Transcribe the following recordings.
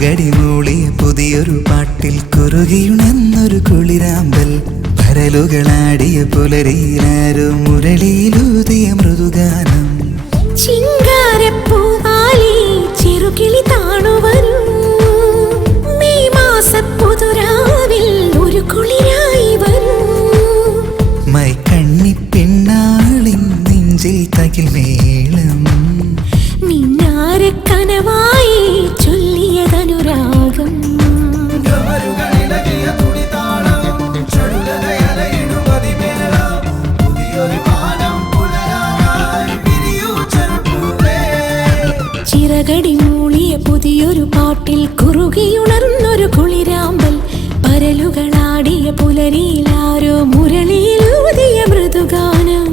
ചിറകടി മൂളിയ പുതിയൊരു പാട്ടിൽ കുറുകിയുണന്നൊരു കുളിരാമ്പൽ പരലുകളാടിയ പുലരിയിലാരോ മുരളിയിലൂതിയ മൃദുഗാനം ചിങ്കാരപ്പൂവാലി ചെറുകിളി താണുവരൂ മെയ് മാസപ്പുതുരാവിൽ ഒരു കുളിരായി വരൂ മൈക്കണ്ണി പെണ്ണാളിൻ നെഞ്ചിൽ തകിൽ മേളം മിന്നാരക്കനവായി ചൊല്ലിയതനുരാഗം ചിറകടി മൂളിയ പുതിയൊരു പാട്ടിൽ കുറുകിയുണർന്നൊരു കുളിരാമ്പൽ പരലുകളാടിയ പുലരിയിലാരോ മുരളിയിലൂതിയ മൃദുഗാനം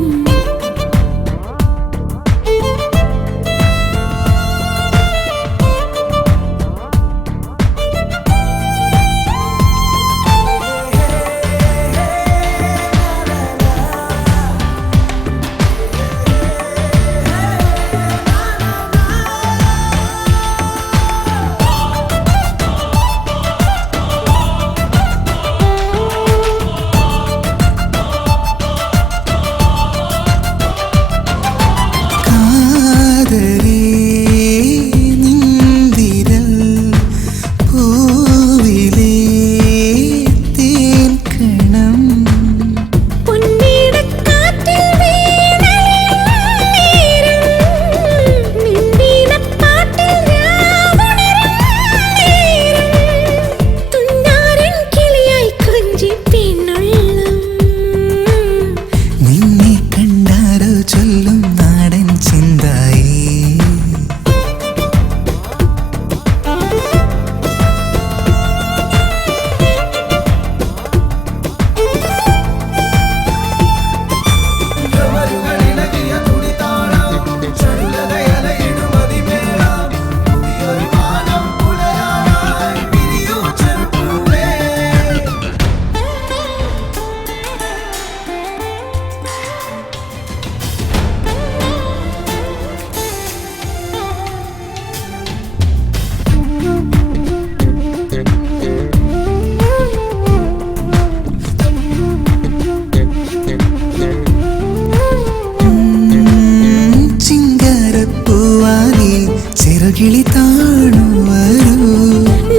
കിളി താണുവരൂ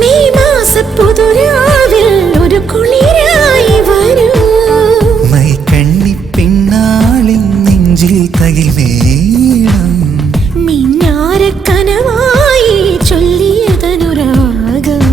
മെയ് മാസപ്പുതുരാവിൽ ഒരു കുളിരായി വരൂ മൈക്കണ്ണി പെണ്ണാളിൻ നെഞ്ചിൽ തകിൽ മേളം മിന്നാരക്കനവായി ചൊല്ലിയതനുരാഗം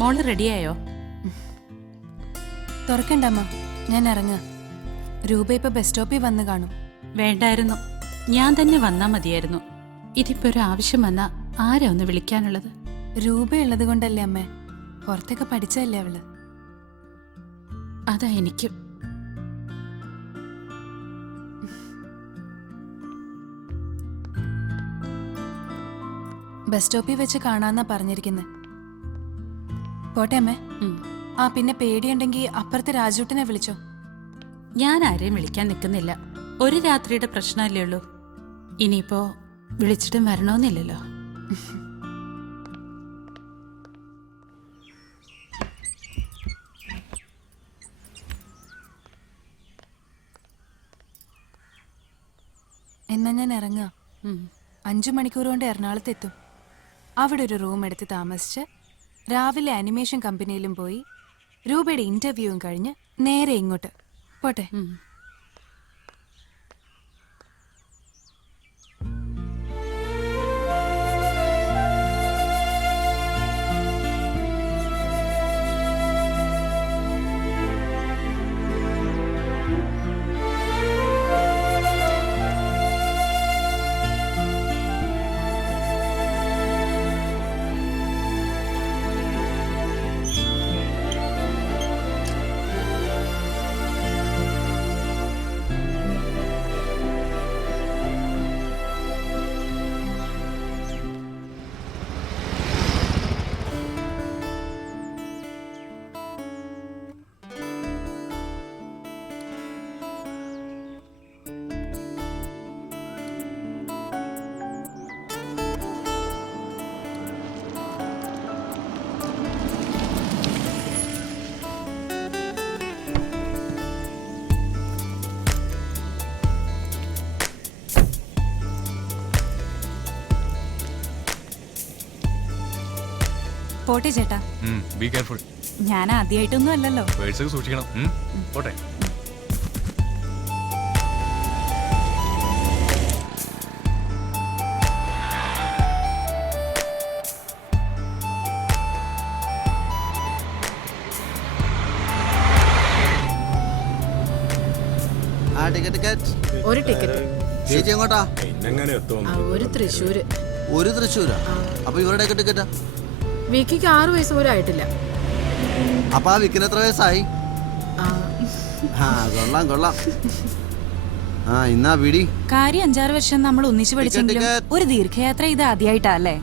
മോള് റെഡിയായോ? തുറക്കണ്ടമ്മ, ഞാൻ ഇറങ്ങുക. രൂപ ഇപ്പൊ ബസ് സ്റ്റോപ്പിൽ വന്ന് കാണും. വേണ്ടായിരുന്നു, ഞാൻ തന്നെ വന്നാ മതിയായിരുന്നു. ഇതിപ്പോ ഒരു ആവശ്യം വന്നാ ആരാ ഒന്ന് വിളിക്കാനുള്ളത്? രൂപയുള്ളത് കൊണ്ടല്ലേ അമ്മേ, പുറത്തൊക്കെ പഠിച്ചല്ലേ അവള്. അതാ എനിക്കും. ബസ് സ്റ്റോപ്പിൽ വെച്ച് കാണാന്നാ പറഞ്ഞിരിക്കുന്നത്. പോട്ടെ അമ്മേ. ആ പിന്നെ പേടിയുണ്ടെങ്കിൽ അപ്പുറത്തെ രാജൂട്ടിനെ വിളിച്ചോ. ഞാൻ ആരെയും വിളിക്കാൻ നിൽക്കുന്നില്ല. ഒരു രാത്രിയുടെ പ്രശ്നമല്ലേ ഉള്ളൂ. ഇനിയിപ്പോ വിളിച്ചിട്ടും വരണമെന്നില്ലല്ലോ. എന്നാ ഞാൻ ഇറങ്ങുക. 5 മണിക്കൂർ കൊണ്ട് എറണാകുളത്തെത്തും. അവിടെ ഒരു റൂം എടുത്ത് താമസിച്ച് രാവിലെ അനിമേഷൻ കമ്പനിയിലും പോയി രൂപയുടെ ഇന്റർവ്യൂവും കഴിഞ്ഞ് നേരെ ഇങ്ങോട്ട് പോട്ടെ. പോട്ടെ ചേട്ടാ. Be careful. ഞാൻ ആദ്യമായിട്ടൊന്നും അല്ലല്ലോ. പേഴ്സൊക്കെ സൂക്ഷിക്കണം. പോട്ടെ. ഒരു ടിക്കറ്റ്. ചേച്ചി എങ്ങോട്ടാ? ഒരു തൃശ്ശൂര്. ഒരു തൃശ്ശൂരാ? അപ്പൊ ഇവരുടെ ടിക്കറ്റാ? വിക്കിക്ക് 6 വയസ്സ് പോലും ആയിട്ടില്ല. അപ്പൊ ആ വിക്കിന് എത്ര വയസ്സായി? കൊള്ളാം കൊള്ളാം. ഇന്നാ പിടി. കാര്യം 5-6 വർഷം നമ്മൾ ഒന്നിച്ചു പഠിച്ചെങ്കിലും ഒരു ദീർഘയാത്ര ഇത് ആദ്യമായിട്ടാ അല്ലേ?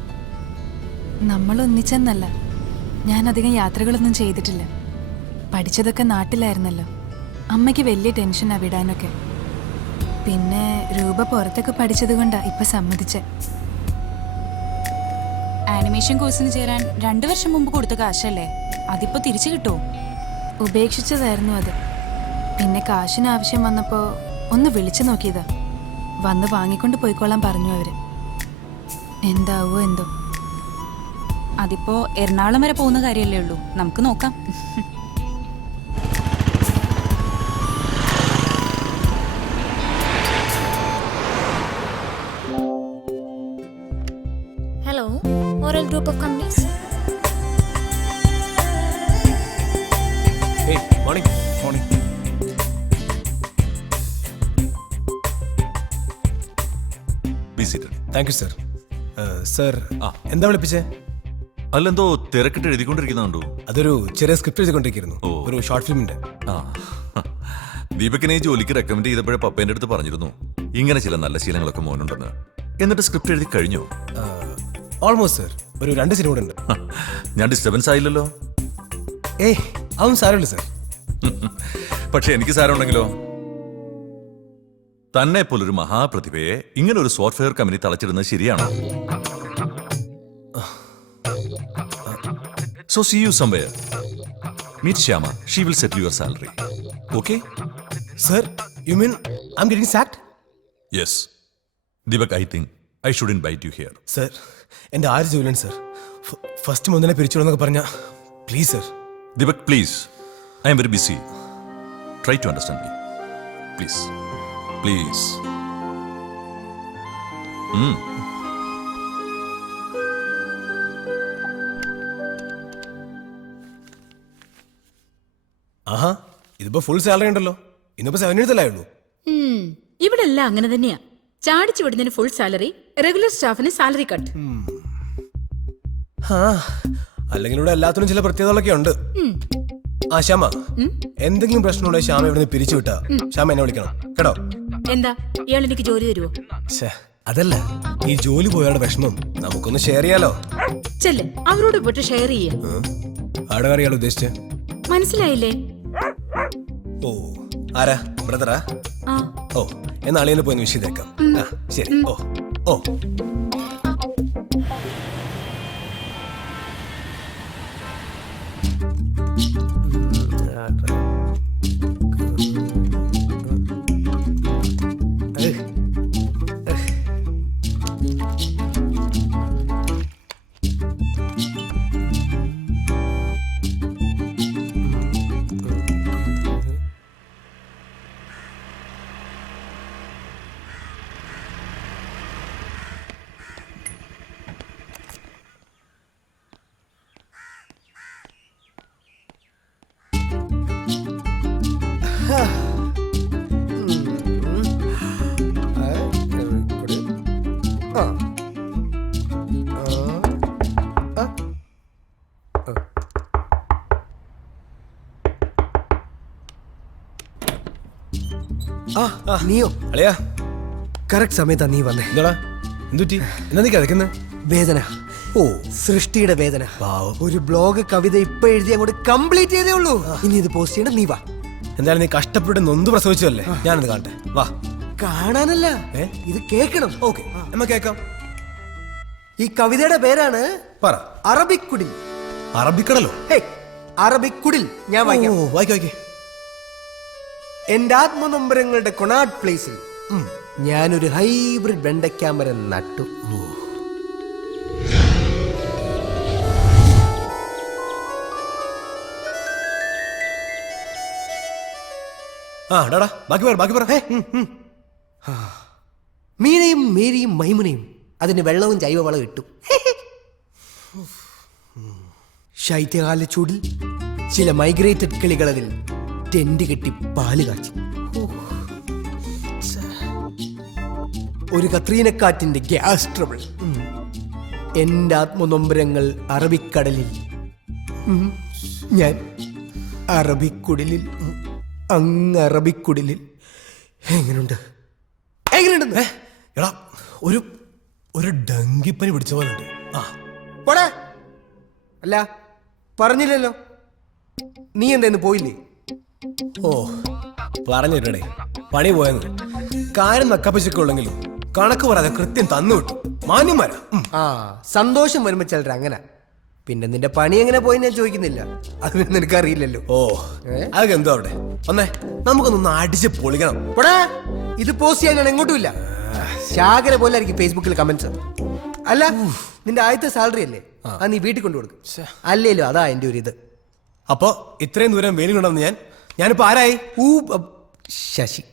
നമ്മൾ ഒന്നിച്ചെന്നല്ല, ഞാൻ അധികം യാത്രകളൊന്നും ചെയ്തിട്ടില്ല. പഠിച്ചതൊക്കെ നാട്ടിലായിരുന്നല്ലോ. അമ്മയ്ക്ക് വലിയ ടെൻഷനാ വിടാനൊക്കെ. പിന്നെ രൂപ പുറത്തൊക്കെ പഠിച്ചത് കൊണ്ടാ ഇപ്പൊ സമ്മതിച്ചേ. ആനിമേഷൻ കോഴ്സിന് ചേരാൻ 2 വർഷം മുമ്പ് കൊടുത്ത കാശല്ലേ, അതിപ്പോ തിരിച്ചു കിട്ടുമോ? ഉപേക്ഷിച്ചതായിരുന്നു അത്. പിന്നെ കാശിന് ആവശ്യം വന്നപ്പോ ഒന്ന് വിളിച്ചു നോക്കിയതാ. വന്ന് വാങ്ങിക്കൊണ്ട് പോയിക്കോളാൻ പറഞ്ഞു അവര്. എന്താവോ എന്തോ. അതിപ്പോ എറണാകുളം വരെ പോകുന്ന കാര്യമല്ലേ ഉള്ളൂ, നമുക്ക് നോക്കാം. Hello, Oral Group of Companies. Hey, morning. Morning. Be seated. Thank you, sir. Sir, എന്താ വിളിപ്പിച്ചേ? അല്ലെന്തോ തിരക്കിട്ട് എഴുതിക്കൊണ്ടിരിക്കുന്നുണ്ടോ? അതൊരു ചെറിയ സ്ക്രിപ്റ്റ് എഴുതിക്കൊണ്ടിരിക്കുന്നു. ഒരു ഷോർട്ട് ഫിലിമിന്റെ. ദീപകിനെ ജോലിക്ക് റെക്കമെൻഡ് ചെയ്തപ്പോഴേ പപ്പേന്റെ അടുത്ത് പറഞ്ഞിരുന്നു ഇങ്ങനെ ചില നല്ല ശീലങ്ങളൊക്കെ മോനുണ്ടെന്ന്. എന്നിട്ട് സ്ക്രിപ്റ്റ് എഴുതി കഴിഞ്ഞോ? Almost sir. ഒരു 2 സിനിമ ഉണ്ട്. ഞാൻ ഡിസ്റ്റർബൻസ് ആയില്ലല്ലോ? അതൊന്നും സാരമില്ല സർ. പക്ഷെ എനിക്ക് സാരമുണ്ടെങ്കിലോ? തന്നെ പോലൊരു മഹാപ്രതിഭയെ ഇങ്ങനെ ഒരു സോഫ്റ്റ്വെയർ കമ്പനി തളച്ചിടുന്നത് ശരിയാണോ? So see you somewhere. Meet Shyama. She will settle your salary. Okay? Sir, you mean I'm getting sacked? Yes. Deepak, I think I should invite you here. Sir, എൻ്റെ ആര് ജോലിയാണ് സർ. ഫസ്റ്റ് മുതലേ പിരിച്ചുവിടുന്നൊക്കെ പറഞ്ഞ please sir. Deepak, please. I am very busy. Try to understand me. Please. Please. ആഹാ, ഇതിപ്പോ full salary ഉണ്ടല്ലോ. ഇന്നിപ്പോ 7 ആയുള്ളൂ. ഇവിടെ എല്ലാം അങ്ങനെ തന്നെയാ. ചാടിച്ചു വിടുന്നതിന് ഫുൾ സാലറി, റെഗുലർ സ്റ്റാഫിന് സാലറി കട്ട്. അല്ലെങ്കിൽ ഇവിടെ എല്ലാത്തിനും ചില പ്രത്യേകതകളൊക്കെ ഉണ്ട്. ശ്യാമ, എന്തെങ്കിലും പ്രശ്നമുണ്ടെങ്കിൽ ശ്യാമ ഇവിടുന്ന് പിരിച്ചുവിട്ടാ ശ്യാമ എന്നെ വിളിക്കണം കേട്ടോ. എന്താ ഇയാൾ എനിക്ക് ജോലി തരുമോ? അതല്ല, ഈ ജോലി പോയാളുടെ വിഷമം നമുക്കൊന്ന് ഷെയർ ചെയ്യാലോ. ചെല്ല്, അവരോട് പോയിട്ട് ഷെയർ ചെയ്യാം. ആടെ അറിയാലോ ഉദ്ദേശിച്ചേ? മനസ്സിലായില്ലേ? ഓ, ആരാ? ബ്രദറാ? ഓ, എന്നാ അളിയനെ പോയി വിഷ് ചെയ്തേക്കാം. ശരി. ഓ ഓ നീയോ? അളിയാ, കറക്റ്റ് സമയത്താ നീ വന്നേ. എന്താടാ എന്തുറ്റി? എന്താ നീ കിടക്കുന്നേ? വേദന. ഓ, സൃഷ്ടിയുടെ വേദന. ഒരു ബ്ലോഗ് കവിത ഇപ്പൊ എഴുതി അങ്ങോട്ട് കംപ്ലീറ്റ് ചെയ്തേ ഉള്ളൂ. ഇനി ഇത് പോസ്റ്റ് ചെയ്യണം. നീ വാ. എന്തായാലും നീ കഷ്ടപ്പെട്ട് നൊന്ത് പ്രസവിച്ചല്ലേ, ഞാനത് കാണട്ടെ. വാ. കാണാനല്ല, ഇത് കേൾക്കണം. ഓക്കെ, എന്നാ കേക്കാം. ഈ കവിതയുടെ പേരാണ് പറ. അറബിക് കുടിൽ. അറബിക്കടലോ? അറബിക് കുടിൽ. ഞാൻ വായിക്കാം. വായിക്കേ. എന്റെ ആത്മനൊമ്പരങ്ങളുടെ കൊണാട്ട് പ്ലേസിൽ ഞാനൊരു ഹൈബ്രിഡ് വെണ്ടയ്ക്കാമരം നട്ടു. ആ ഡാടാ ബാക്കി പറ മീനയും മേരിയും മൈമുനയും അതിന് വെള്ളവും ജൈവവളവും ഇട്ടു. ശൈത്യകാല ചൂടിൽ ചില മൈഗ്രേറ്റഡ് കിളികൾ അതിൽ ടെന്റ് കെട്ടി പാല് കാച്ചി. ഒരു കത്രീനക്കാറ്റിന്റെ ഗ്യാസ് ട്രബിൾ. എന്റെ ആത്മനൊമ്പരങ്ങൾ അറബിക്കടലിൽ. ഞാൻ അറബിക്കുടലിൽ, അങ്ങ് അറബിക്കുടലിൽ. എങ്ങനെയുണ്ട്? എടാ ഒരു ഡങ്കിപ്പനി പിടിച്ച പോലെ ഉണ്ട്. ആ പോടാ. അല്ല പറഞ്ഞില്ലല്ലോ, നീ എന്താ പോയില്ലേ? ഓ പറഞ്ഞിട്ടേ പണി പോയെന്ന്. കാര്യം നക്കപ്പശൊക്കെ ഉള്ളെങ്കിലും കണക്ക് പറയാതെ കൃത്യം തന്നു വിട്ടു. മാന്യന്മാരാ. ആ സന്തോഷം വരുമ്പോ ചിലർ അങ്ങനെ. പിന്നെ നിന്റെ പണി എങ്ങനെ പോയി ഞാൻ ചോദിക്കുന്നില്ല, അത് നിനക്കറിയില്ലല്ലോ. ഓ അതൊക്കെ എന്തോ അവിടെ വന്നേ, നമുക്കൊന്ന് അടിച്ച് പൊളിക്കണം. പോടാ. ഇത് പോസ്റ്റ് ചെയ്യാൻ ഞാൻ എങ്ങോട്ടും ഇല്ല. ശാകര പോലെ ആയിരിക്കും ഫേസ്ബുക്കിൽ കമന്റ്സ്. അല്ല നിന്റെ ആദ്യത്തെ സാലറി അല്ലേ, അത് നീ വീട്ടിൽ കൊണ്ടു കൊടുക്കും. അല്ലേലോ അതാ എന്റെ ഒരു ഇത്. അപ്പൊ ഇത്രയും ദൂരം വെയിൽ കൊണ്ടെന്ന് ഞാനിപ്പോ ആരായി? ശശി.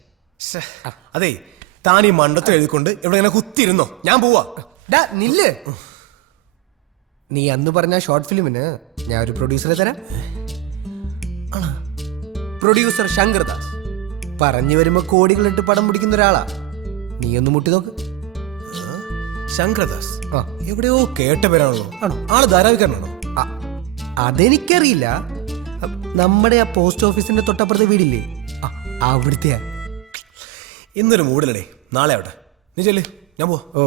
അതെ, താൻ ഈ മണ്ടത്ത് എഴുതിക്കൊണ്ട് ഇവിടെ ഇങ്ങനെ കുത്തിയിരുന്നോ? ഞാൻ പോവാ. നില്ല്. നീ അന്ന് പറഞ്ഞ ഷോർട്ട് ഫിലിമിന് ഞാൻ ഒരു പ്രൊഡ്യൂസറെ തരാം. പ്രൊഡ്യൂസർ ശങ്കർദാസ്. പറഞ്ഞു വരുമ്പോ കോടികളിട്ട് പടം പിടിക്കുന്ന ഒരാളാ. നീ ഒന്ന് മുട്ടി നോക്ക്. ശങ്കർദാസ് എവിടെയോ കേട്ട പേരാണല്ലോ. ആണോ? ആള് ധാരാവിക്കാരനാണോ? അതെനിക്കറിയില്ല. നമ്മുടെ ആ പോസ്റ്റ് ഓഫീസിന്റെ തൊട്ടപ്പുറത്തെ വീടില്ലേ, അവിടുത്തെ. ഇന്നൊരു മൂടിലടേ, നാളെ ആവട്ടെ. നീ ചെല്ല്, ഞാൻ പോവാ. ഓ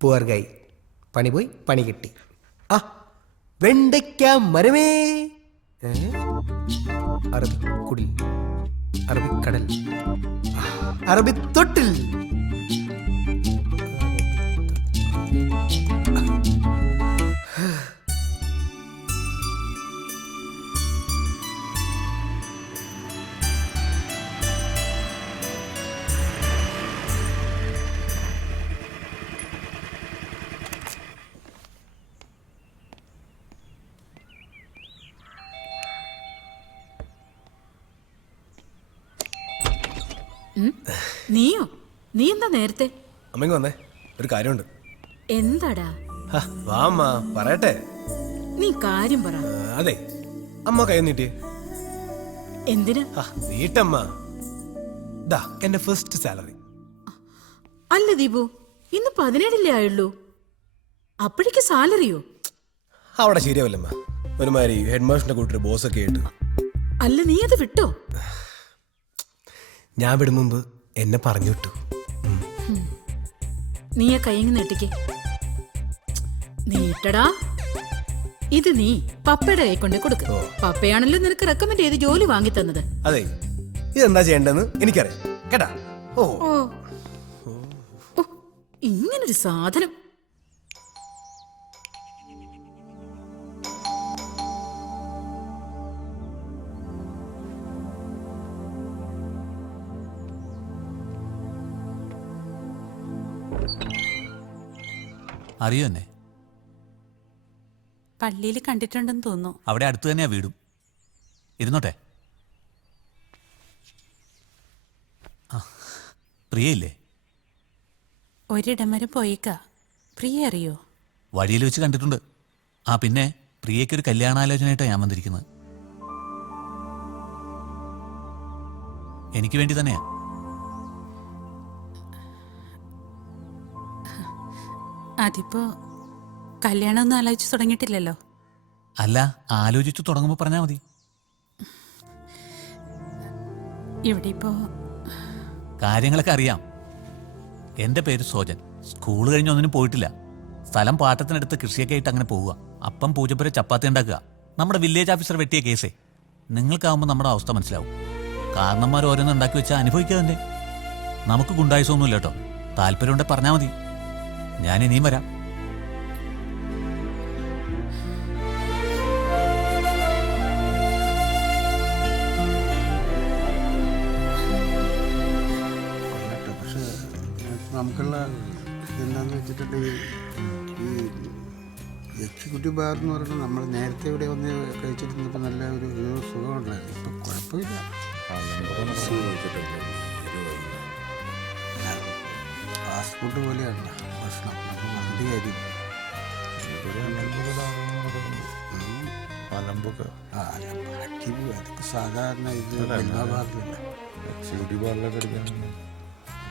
പുവർ ഗൈ. പണി പോയി പണി കിട്ടി. വെണ്ടയ്ക്ക മരമേ. അറബിക്കുടിൽ, അറബിക്കടൽ, അറബിത്തൊട്ടിൽ. നീയോ? നീ എന്താ നേരത്തെ? അമ്മയ്ക്ക് വന്നേ, ഒരു കാര്യമുണ്ട്. എന്താടാ? വാ അമ്മ പറയട്ടെ. നീ കാര്യം പറ. അതെ, അമ്മ കൈ നീട്ടിയേ. എന്തിനാ? നീട്ടമ്മ. ദാ എന്റെ ഫസ്റ്റ് സാലറി. അല്ല ദീപു, ഇന്ന് 17 ആയുള്ളൂ. അപ്പോഴേക്ക് സാലറിയോ? അവിടെ ശരിയാവില്ലമ്മ. ഒരുമാതിരി ഹെഡ് മാസ്റ്ററിന്റെ കൂട്ടൊരു ബോസൊക്കെ ആയിട്ട്. അല്ല നീ അത് വിട്ടോ? ഞാൻ വിടും മുമ്പ് എന്നെ പറഞ്ഞു വിട്ടു. നീ ആ കൈങ്ങ് നീട്ടിക്കേ. നീട്ടടാ. ഇത് നീ പപ്പയുടെ കൈ കൊണ്ട് കൊടുക്ക. പപ്പയാണല്ലോ നിനക്ക് റെക്കമെൻഡ് ചെയ്ത് ജോലി വാങ്ങി തന്നത്. അതെ, ഇതെന്താ ചെയ്യേണ്ടെന്ന് എനിക്കറിയാം കേട്ടാ. ഓ ഇങ്ങനൊരു സാധനം. അറിയോ എന്നെ? പള്ളിയിൽ കണ്ടിട്ടുണ്ടെന്ന് തോന്നുന്നു. അവിടെ അടുത്ത് തന്നെയാ വീടും. ഇരുന്നോട്ടെ. പ്രിയയില്ലേ? ഒരിടം വരെ പോയേക്കാ. പ്രിയ അറിയോ? വഴിയിൽ വെച്ച് കണ്ടിട്ടുണ്ട്. പിന്നെ പ്രിയയ്ക്കൊരു കല്യാണാലോചനയായിട്ടാണ് ഞാൻ വന്നിരിക്കുന്നത്. എനിക്ക് വേണ്ടി തന്നെയാ. അതിപ്പോ കല്യാണമൊന്നും ആലോചിച്ച് തുടങ്ങിയിട്ടില്ലല്ലോ. അല്ല, ആലോചിച്ചു തുടങ്ങുമ്പോൾ പറഞ്ഞാൽ മതി. ഇവിടെ ഇപ്പോ കാര്യങ്ങളൊക്കെ അറിയാം. എൻ്റെ പേര് സോജൻ. സ്കൂൾ കഴിഞ്ഞൊന്നിനും പോയിട്ടില്ല. സ്ഥലം പാട്ടത്തിനടുത്ത് കൃഷിയൊക്കെ ആയിട്ട് അങ്ങനെ പോവുക. അപ്പം പൂജപ്പുര ചപ്പാത്തി ഉണ്ടാക്കുക. നമ്മുടെ വില്ലേജ് ഓഫീസർ വെട്ടിയ കേസേ. നിങ്ങൾക്കാവുമ്പോൾ നമ്മുടെ അവസ്ഥ മനസ്സിലാവും. കാരണന്മാർ ഓരോന്നും ഉണ്ടാക്കി വെച്ചാൽ അനുഭവിക്കുക തന്നെ. നമുക്ക് ഗുണ്ടായുസൊന്നുമില്ല കേട്ടോ. താല്പര്യമുണ്ടെങ്കിൽ പറഞ്ഞാൽ മതി, ഞാൻ ഇനിയും വരാം. നമുക്കുള്ള എന്താണെന്ന് വെച്ചിട്ടുണ്ടെങ്കിൽ ഈ എക്സിക്യൂട്ടീവ് ബാർ എന്ന് പറയുന്നത് നമ്മൾ നേരത്തെ ഇവിടെ വന്ന് കഴിച്ചിരുന്നപ്പോൾ നല്ല ഒരു സുഖമുണ്ടായിരുന്നു. ഇപ്പം കുഴപ്പമില്ല. പാസ്പോർട്ട് പോലെയല്ല പ്രശ്നം, നമ്മൾ വണ്ടി കയറി അതൊക്കെ സാധാരണ ഇത് മിൽമാബാറിലല്ല.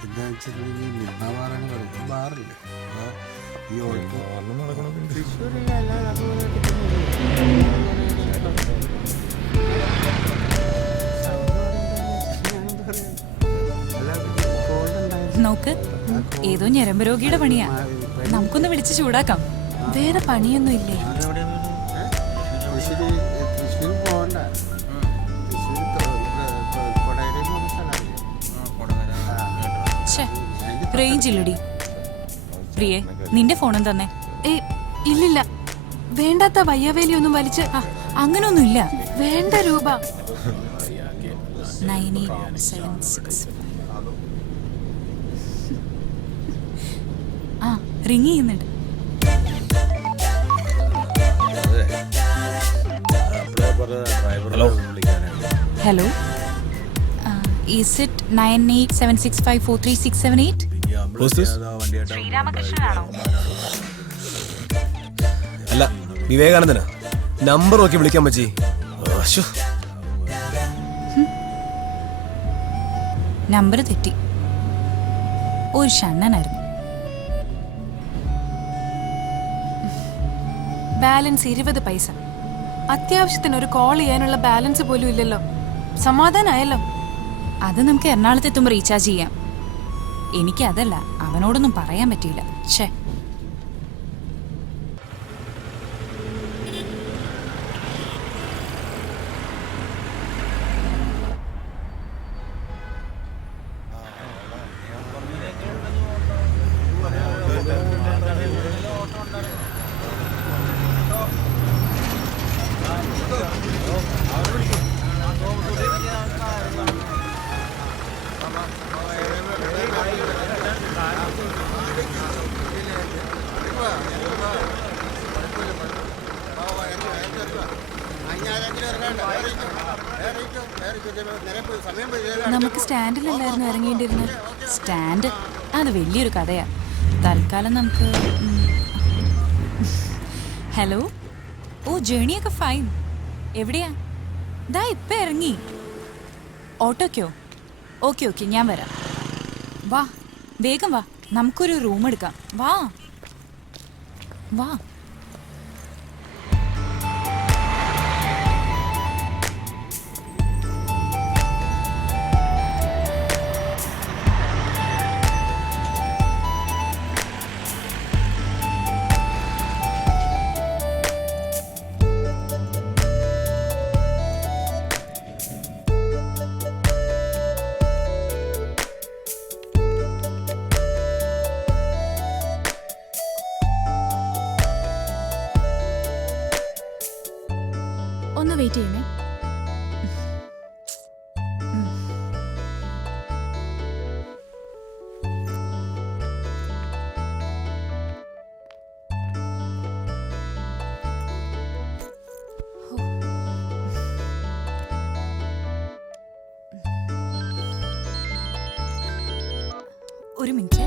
എന്താ വെച്ചിട്ടുണ്ടെങ്കിൽ മിൽമാബാറാണ് കളിക്കുന്നത്, ബാറില്ല. ഈ ഓൾക്കോ നോക്ക്, ഏതോ ഞരമ്പ് രോഗിയുടെ പണിയാ. നമുക്കൊന്ന് വിളിച്ച് ചൂടാക്കാം. വേറെ പണിയൊന്നും ഇല്ലേ? തൃശ്ശൂർ പോകണ്ട, തൃശ്ശൂർ കൊടകരയിൽ പോകുന്ന സ്ഥലമല്ലേ. റേഞ്ച് ഇല്ലടി. പ്രിയേ, നിന്റെ ഫോണും തന്നെ. ഇല്ലില്ല, വേണ്ടാത്ത വയ്യാവേലിയൊന്നും വലിച്ച് അങ്ങനൊന്നുമില്ല. വേണ്ട രൂപ 9876. ആ, റിങ് ചെയ്യുന്നുണ്ട്. Hello hello, is it 9876543678? ശ്രീരാമകൃഷ്ണനാണോ? അല്ല, വിവേകാനന്ദനാ. നമ്പർ നോക്കി വിളിക്കാൻ പറ്റി. നമ്പർ തെറ്റി. ഒരു ഷണ്ണനായിരുന്നു. ബാലൻസ് 20 പൈസ. അത്യാവശ്യത്തിന് ഒരു കോൾ ചെയ്യാനുള്ള ബാലൻസ് പോലും ഇല്ലല്ലോ. സമാധാനായല്ലോ. അത് നമുക്ക് എറണാകുളത്ത് എത്തുമ്പോൾ റീചാർജ് ചെയ്യാം. എനിക്ക് അതല്ല, അവനോടൊന്നും പറയാൻ പറ്റിയില്ല. ഛേ, നമുക്ക് സ്റ്റാൻഡിലല്ലായിരുന്നു ഇറങ്ങേണ്ടിയിരുന്നത്. സ്റ്റാൻഡ് അത് വലിയൊരു കഥയാ. തൽക്കാലം നമുക്ക് ഹലോ. ഓ, ജേണിയൊക്കെ ഫൈൻ. എവിടെയാ? ദാ ഇപ്പൊ ഇറങ്ങി. ഓട്ടോക്കോ? ഓക്കെ ഓക്കെ, ഞാൻ വരാം. വാ, വേഗം വാ, നമുക്കൊരു റൂം എടുക്കാം. വാ വാ. ഒന്ന് വെയിറ്റ് ചെയ്യണേ. ഒരു മിനിറ്റ്.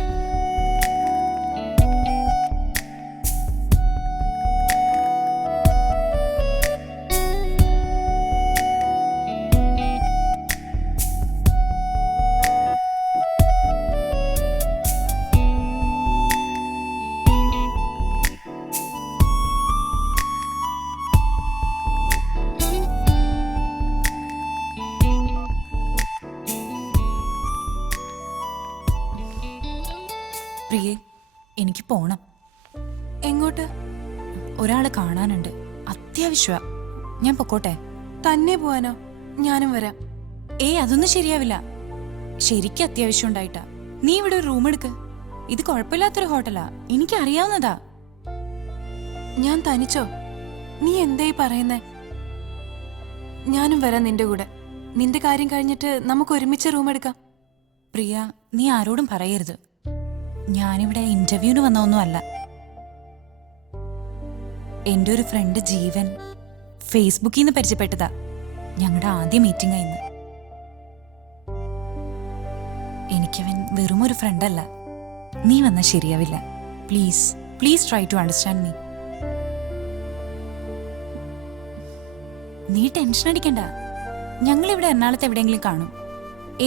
പ്രിയേ, എനിക്ക് പോണം. എങ്ങോട്ട്? ഒരാളെ കാണാനുണ്ട്, അത്യാവശ്യമാ. ഞാൻ പൊക്കോട്ടെ? തന്നെ പോവാനോ? ഞാനും വരാം. അതൊന്നും ശരിയാവില്ല. ശരിക്കും അത്യാവശ്യം ഉണ്ടായിട്ടാ. നീ ഇവിടെ ഒരു റൂം എടുക്ക്. ഇത് കുഴപ്പമില്ലാത്തൊരു ഹോട്ടലാ, എനിക്ക് അറിയാവുന്നതാ. ഞാൻ തനിച്ചോ? നീ എന്തായി പറയുന്നേ? ഞാനും വരാം നിന്റെ കൂടെ. നിന്റെ കാര്യം കഴിഞ്ഞിട്ട് നമുക്ക് ഒരുമിച്ച് റൂം എടുക്കാം. പ്രിയ, നീ ആരോടും പറയരുത്. ഞാനിവിടെ ഇന്റർവ്യൂവിന് വന്നൊന്നും അല്ല. എൻ്റെ ഒരു ഫ്രണ്ട് ജീവൻ ഫേസ്ബുക്കിൽ നിന്ന് പരിചയപ്പെട്ടതാ. ഞങ്ങളുടെ ആദ്യ മീറ്റിംഗ് ആയിരുന്നു. എനിക്കവൻ വെറും ഒരു ഫ്രണ്ടല്ല. നീ വന്നാൽ ശരിയാവില്ല. Please please try to understand me. നീ ടെൻഷൻ അടിക്കണ്ട. ഞങ്ങളിവിടെ എറണാകുളത്ത് എവിടെയെങ്കിലും കാണും.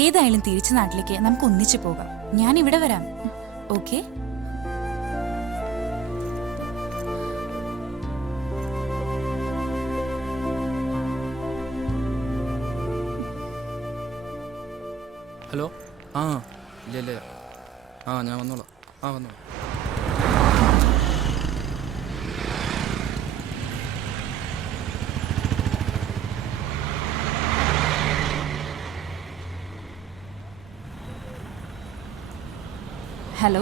ഏതായാലും തിരിച്ചു നാട്ടിലേക്ക് നമുക്ക് ഒന്നിച്ചു പോകാം. ഞാൻ ഇവിടെ വരാം. ഓക്കെ? ഹലോ. ആ ഇല്ല ഇല്ല. ആ ഞാൻ വന്നോളാം. ആ വന്നോളാം. ഹലോ,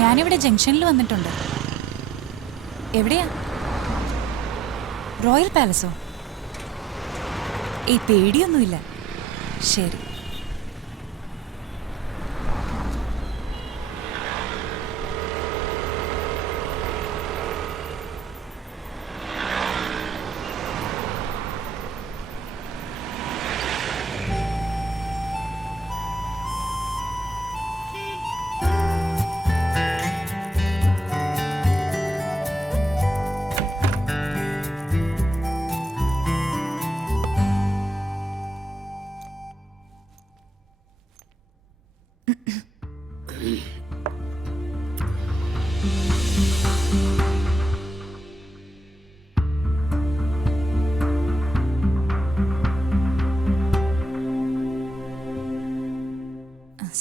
ഞാനിവിടെ ജംഗ്ഷനിൽ വന്നിട്ടുണ്ട്. എവിടെയാ? Royal palazzo? ഏയ് പേടിയൊന്നുമില്ല. ശരി.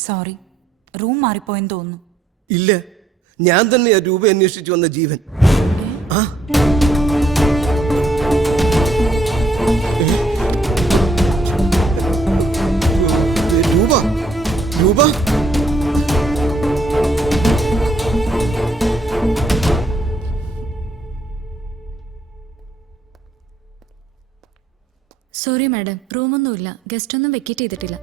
സോറി, റൂം മാറിപ്പോയെന്ന് തോന്നുന്നു. ഇല്ല, ഞാൻ തന്നെയാ രൂപ അന്വേഷിച്ചു വന്ന ജീവൻ. ആ രൂപ രൂപ സോറി മാഡം, റൂമൊന്നുമില്ല. ഗസ്റ്റ് ഒന്നും വെക്കേറ്റ് ചെയ്തിട്ടില്ല.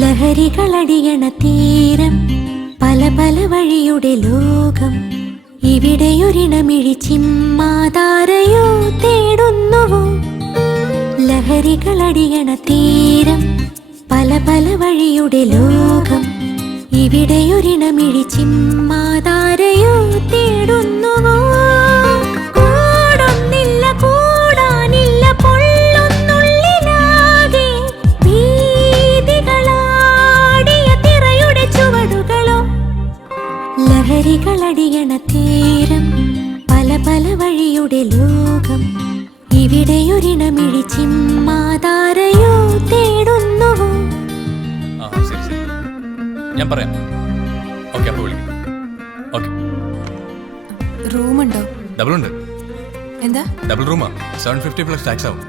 ലഹരികളടിയണ തീരം, പല പല വഴിയുടെ ലോകം. ഇവിടെയൊരിണമിഴി ചിമ്മാതാരയോ തേടുന്നുവോ? ലഹരികളടിയണ തീരം, പല പല വഴിയുടെ ലോകം. ഇവിടെയൊരിണമിഴി ചിമ്മാതാരയോ തേടുന്നുവോ? കൂടൊന്നില്ല, കൂടാനില്ല, പൊള്ളുന്നുള്ളിലാകെ ഭീതികളാടിയ തിറയുടെ ചുവടുകളോ? ലഹരികളടിയണ തീരം, പല പല വഴിയുടെ ലോകം. ഇവിടെയൊരിണമിഴി ചിമ്മാതാരയോ തേടുന്നുവോ? ശരി ശരി, ഞാൻ പറയാം. ഓക്കെ, അപ്പോൾ വിളിക്കാം. ഓക്കെ. റൂമുണ്ടോ? ഡബിൾ ഉണ്ട്. എന്താ? ഡബിൾ റൂമാ. 750 പ്ലസ് ടാക്സ് ആവും.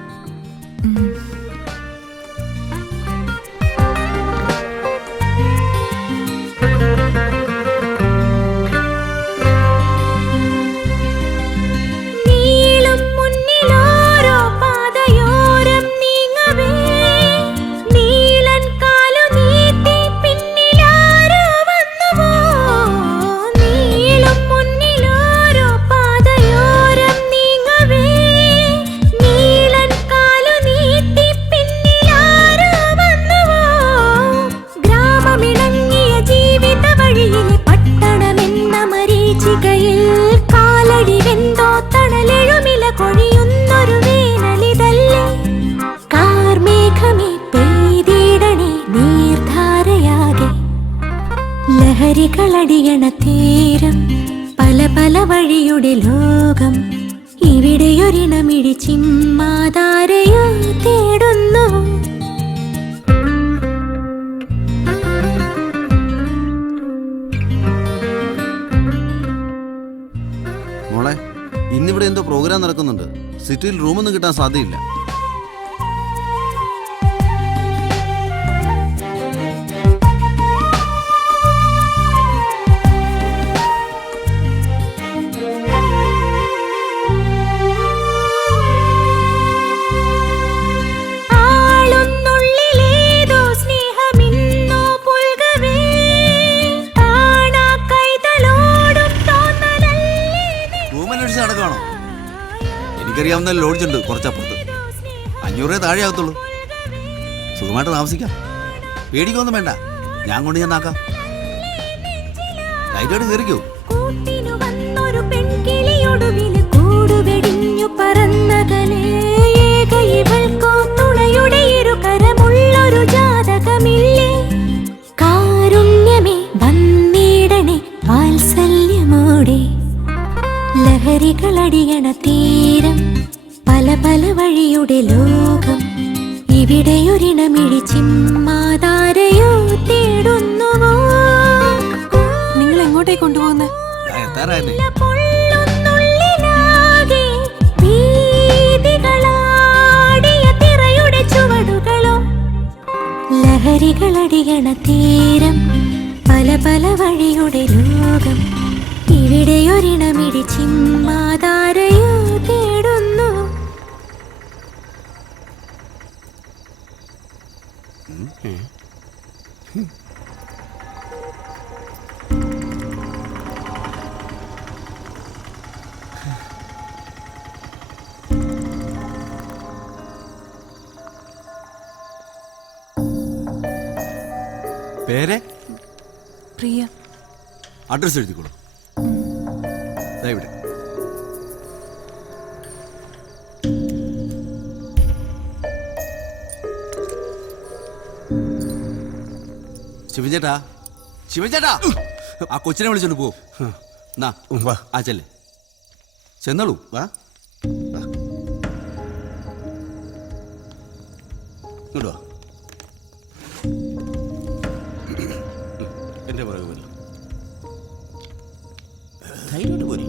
ലഹരികളടിയണ തീരം, പല പല വഴിയുടെ ലോകം. ഇവിടെയൊരിണമിഴി ചിമ്മാതാരയോ തേടുന്നു. മോളെ, ഇന്ന് ഇവിടെ എന്തോ പ്രോഗ്രാം നടക്കുന്നുണ്ട്. സിറ്റിയിൽ റൂമൊന്നും കിട്ടാൻ സാധ്യയില്ല. നടക്കണോ? എനിക്കറിയാവുന്ന ലോഡ്ജ് ഉണ്ട് കുറച്ചപ്പുറത്ത്. 500 താഴെ ആകത്തുള്ളൂ. സുഖമായിട്ട് താമസിക്കാം. പേടിക്കൊന്നും വേണ്ട, ഞാൻ കൊണ്ട് ഞാൻ നാക്കാം. ലൈറ്റായിട്ട് കയറിക്കോ. ലഹരികളടിയണ തീരം, പല പല വഴിയുടെ ലോകം, ഇവിടെയൊരിണമിഴി ചിമ്മാതാരയോ തേടുന്നുവോ. നിങ്ങൾ എങ്ങോട്ടേ കൊണ്ടുപോകുന്നത്? ചുവടുകളോ ലഹരികളടിയണ തീരം, പല പല വഴിയുടെ ലോകം, ഇവിടെയൊരിണമിഴി ചിമ്മാതാരയോ തേടുന്നു. പേര്? പ്രിയ. അഡ്രസ് എഴുതിക്കോളൂ. ഇവിടെ ശിവൻചേട്ടാ, ശിവൻചേട്ടാ, ആ കൊച്ചിനെ വിളിച്ചോണ്ട് പോ. ആ ചെല്ലേ, ചെന്നോളൂ. വാ, ഇങ്ങോട്ട് വാ. എന്റെ പുറകെ വരും. ധൈര്യമായിട്ട് പോരി.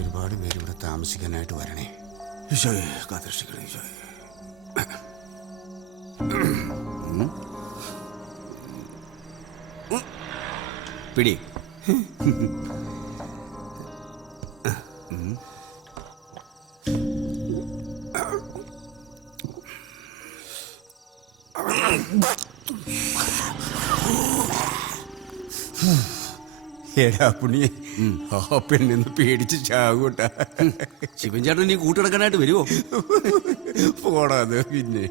ഒരുപാട് പേര് ഇവിടെ താമസിക്കാനായിട്ട് വരണേ. ഈശോയെ കാത്തിരക്ഷിക്കണേ. ഈശോയെ പിടി. എടാ പുണ്യെ, ആ പെണ്ണിന്ന് പേടിച്ച് ചാകൂട്ടാ. ശിവൻ ചേട്ടൻ നീ കൂട്ടിടക്കാനായിട്ട് വരുമോ? പോടാത്. പിന്നെ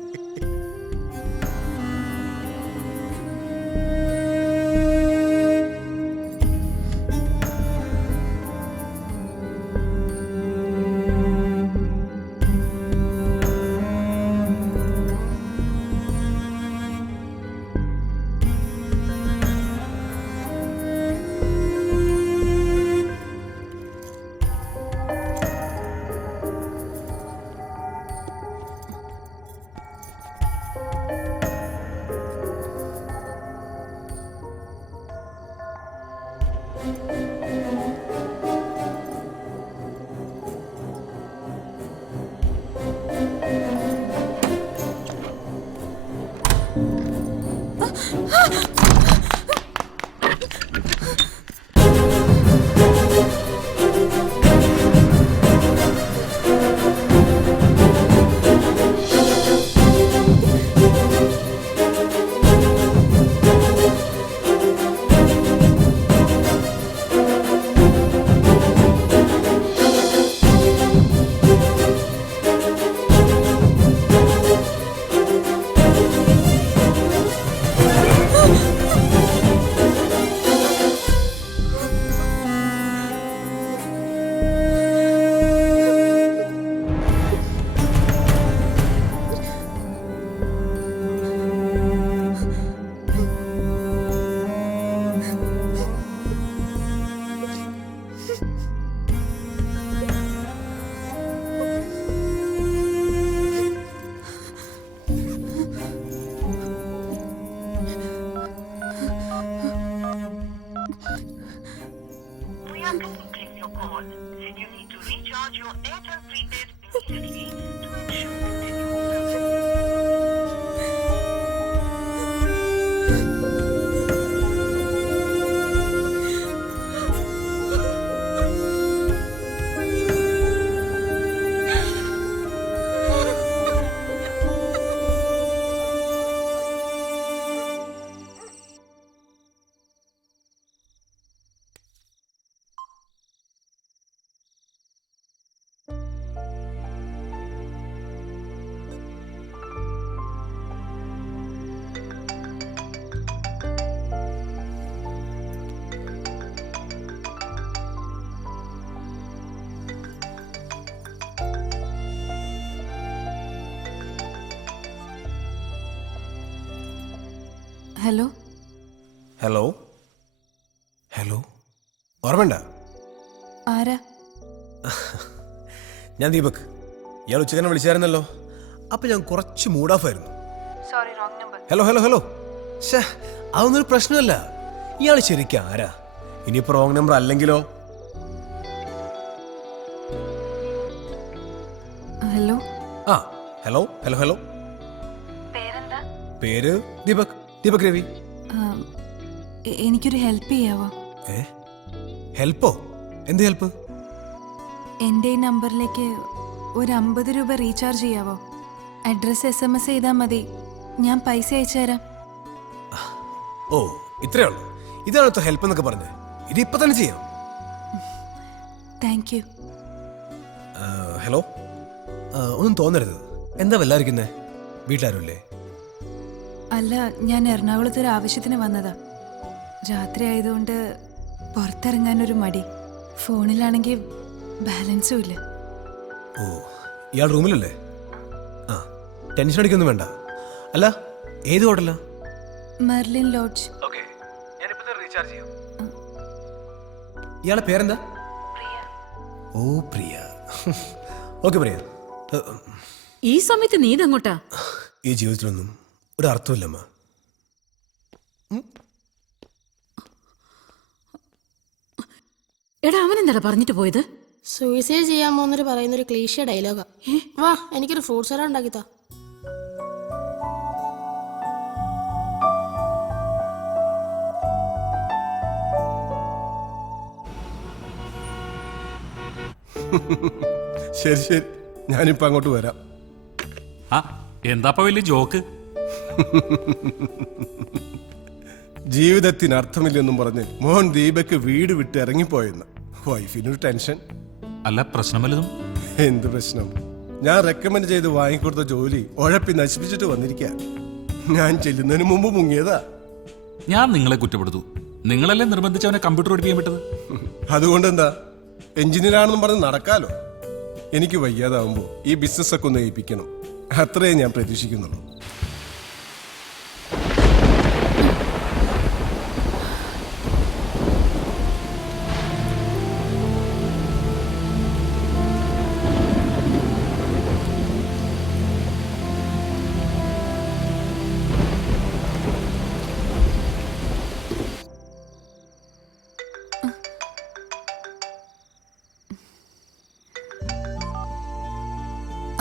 ഹലോ ഹലോ ഹലോ ഓർമ്മണ്ട? ആരാ? ഞാൻ ദീപക്. ഇയാൾ ഉച്ചക്കനെ വിളിച്ചായിരുന്നല്ലോ. അപ്പൊ ഞാൻ കുറച്ച് മൂഡ് ഓഫ് ആയിരുന്നു. Sorry, wrong number. Hello hello hello. ഷേ, അതൊന്നൊരു പ്രശ്നമല്ല. ഇയാൾ ശരിക്കും ആരാ? ഇനിയിപ്പോ റോങ് നമ്പർ അല്ലെങ്കിലോ? ഹലോ. ആ ഹലോ ഹലോ ഹലോ. പേരെന്താ? പേര് ദീപക്. ദീപക് രവി. എനിക്കൊരു ഹെൽപ്പ് ചെയ്യാവോ? ഹെൽപ്പോ? എന്ത് ഹെൽപ്പ്? എൻ്റെ ഈ നമ്പറിലേക്ക് ഒരു 50 രൂപ റീചാർജ് ചെയ്യാവോ? അഡ്രസ് SMS ചെയ്താൽ മതി, ഞാൻ പൈസ അയച്ചു തരാം. ഓ, ഇത്രയേ ഉള്ളൂ. ഇതാണ് ഹെൽപ്പ് എന്നൊക്കെ പറഞ്ഞത്. ഇതിപ്പോ തന്നെ ചെയ്യാം. Thank you. ഹലോ. ഒന്നും തോന്നരുത്. എന്താ വല്ലാതിരിക്കുന്നേ? വീട്ടിലാരുമില്ലേ? അല്ല, ഞാൻ എറണാകുളത്ത് ഒരു ആവശ്യത്തിന് വന്നതാ. രാത്രി ആയതുകൊണ്ട് പുറത്തിറങ്ങാനൊരു മടി. ഫോണിലാണെങ്കിൽ ബാലൻസും ഇല്ല. ഓ, ഇയാൾ റൂമിലല്ലേ? ആ, ടെൻഷൻ അടിക്കൊന്നും വേണ്ട. അല്ല, ഏത് ഹോട്ടലാ? Merlin lodge. റീചാർജ് ചെയ്യാം. ഇയാളെ പേരെന്താ? ഓ, പ്രിയ. ഓക്കെ പ്രിയ. ഈ സമയത്ത് നീ ഇതെങ്ങോട്ടാ? ഈ ജീവിതത്തിലൊന്നും ഒരു അർത്ഥമില്ലമ്മ. എടാ, അവനെന്താടാ പറഞ്ഞിട്ട് പോയത്? സൂയിസൈഡ് ചെയ്യാൻ പോകുന്നൊരു പറയുന്നൊരു ക്ലീശ ഡയലോഗാ. വാ, എനിക്കൊരു ഫ്രൂട്ട് സലാഡ് ഉണ്ടാക്കിത്താ. ശരി ശരി, ഞാനിപ്പോ അങ്ങോട്ട് വരാം. ആ, എന്താപ്പ വലിയ ജോക്ക്? ജീവിതത്തിന് അർത്ഥമില്ലെന്നും പറഞ്ഞ് മോഹൻ ദീപക്ക് വീട് വിട്ട് ഇറങ്ങിപ്പോയെന്ന്. വൈഫിനൊരു ടെൻഷൻ. അല്ല, പ്രശ്നം വല്ലതും? എന്ത് പ്രശ്നം? ഞാൻ റെക്കമെൻഡ് ചെയ്ത് വാങ്ങിക്കൊടുത്ത ജോലി ഉഴപ്പി നശിപ്പിച്ചിട്ട് വന്നിരിക്കാൻ. ഞാൻ ചെല്ലുന്നതിന് മുമ്പ് മുങ്ങിയതാ. ഞാൻ നിങ്ങളെ കുറ്റപ്പെടുത്തു. നിങ്ങളല്ലേ നിർബന്ധിച്ച് അവനെ കമ്പ്യൂട്ടർ പഠിപ്പിക്കാൻ വിട്ടത്? അതുകൊണ്ടെന്താ, എഞ്ചിനീയറാണെന്നും പറഞ്ഞ് നടക്കാലോ. എനിക്ക് വയ്യാതാവുമ്പോൾ ഈ ബിസിനസ് ഒക്കെ ഒന്ന് ഏൽപ്പിക്കണം. അത്രേ ഞാൻ പ്രതീക്ഷിക്കുന്നുള്ളൂ.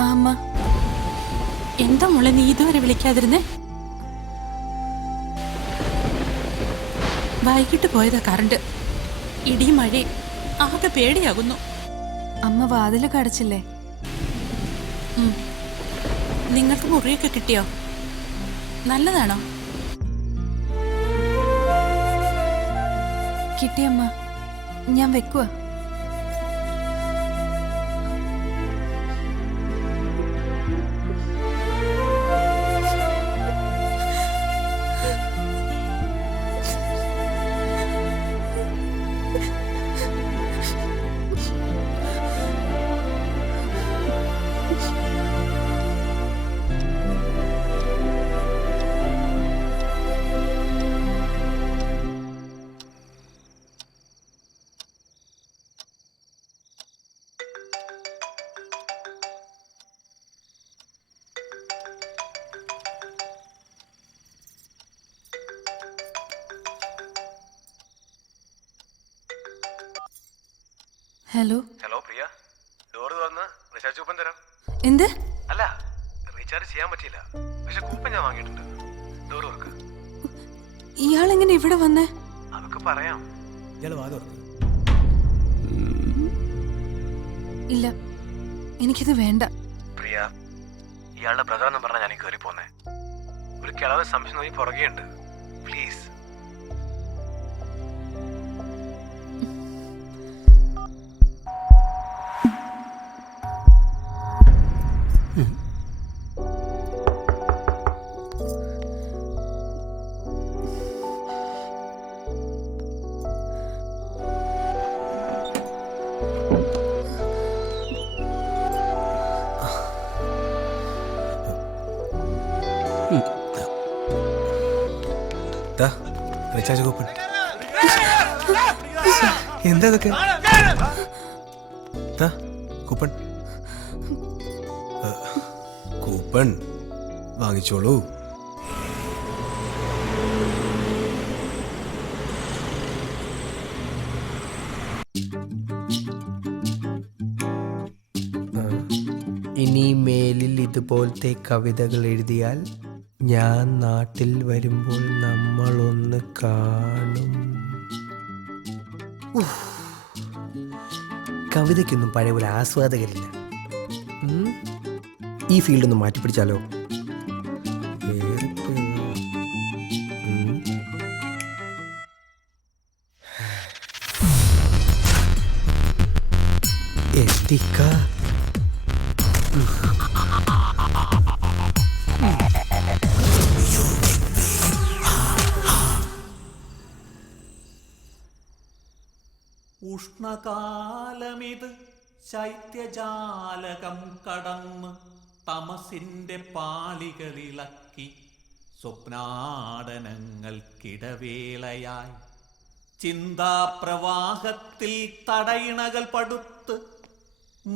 അമ്മ, എന്താ മോളെ നീ ഇതുവരെ വിളിക്കാതിരുന്നേ? വൈകിട്ട് പോയതാ കറണ്ട്. ഇടിയും മഴയും ആകെ പേടിയാകുന്നു. അമ്മ വാതില് കടച്ചില്ലേ? നിങ്ങൾക്ക് മുറിയൊക്കെ കിട്ടിയോ? നല്ലതാണോ? കിട്ടിയമ്മ, ഞാൻ വെക്കുക. ഹലോ. ഹലോ പ്രിയ, ഡോർ റീചാർജ് കൂപ്പൺ തരാം. എന്ത്? അല്ല, റീചാർജ് ചെയ്യാൻ പറ്റിയില്ല, പക്ഷെ കൂപ്പൺ ഞാൻ വാങ്ങിയിട്ടുണ്ട്. ഡോർ തുറക്ക്. ഇയാൾ എങ്ങനെ ഇവിടെ വന്നേ? അതൊക്കെ പറയാം. ഇയാൾ വാ തുറക്ക്. ഇല്ല, എനിക്കിത് വേണ്ട. പ്രിയ, ഇയാളുടെ ബ്രദർ എന്ന് പറഞ്ഞാൽ ഞാൻ കയറി പോന്നേ. ഒരു കിളവ് സംശയം നോക്കി പുറകെ ഉണ്ട്. പ്ലീസ്. Recharge coupon. എന്താ ഇതൊക്കെ? കൂപ്പൺ കൂപ്പൺ വാങ്ങിച്ചോളൂ. ഇനി മേലിൽ ഇതുപോലത്തെ കവിതകൾ എഴുതിയാൽ ഞാൻ നാട്ടിൽ വരുമ്പോൾ നമ്മളൊന്ന് കാണും. കവിതയ്ക്കൊന്നും പഴയ പോലെ ആസ്വാദകരില്ല. ഈ ഫീൽഡ് ഒന്ന് മാറ്റിപ്പിടിച്ചാലോ? എത്തിക്ക ഉഷ്ണകാലമിത് ശൈത്യജാലകം കടന്ന് തമസിന്റെ പാളികളിളക്കി സ്വപ്നാടനങ്ങൾക്കിടവേളയായി ചിന്താപ്രവാഹത്തിൽ തടയിണകൾ പടുത്ത്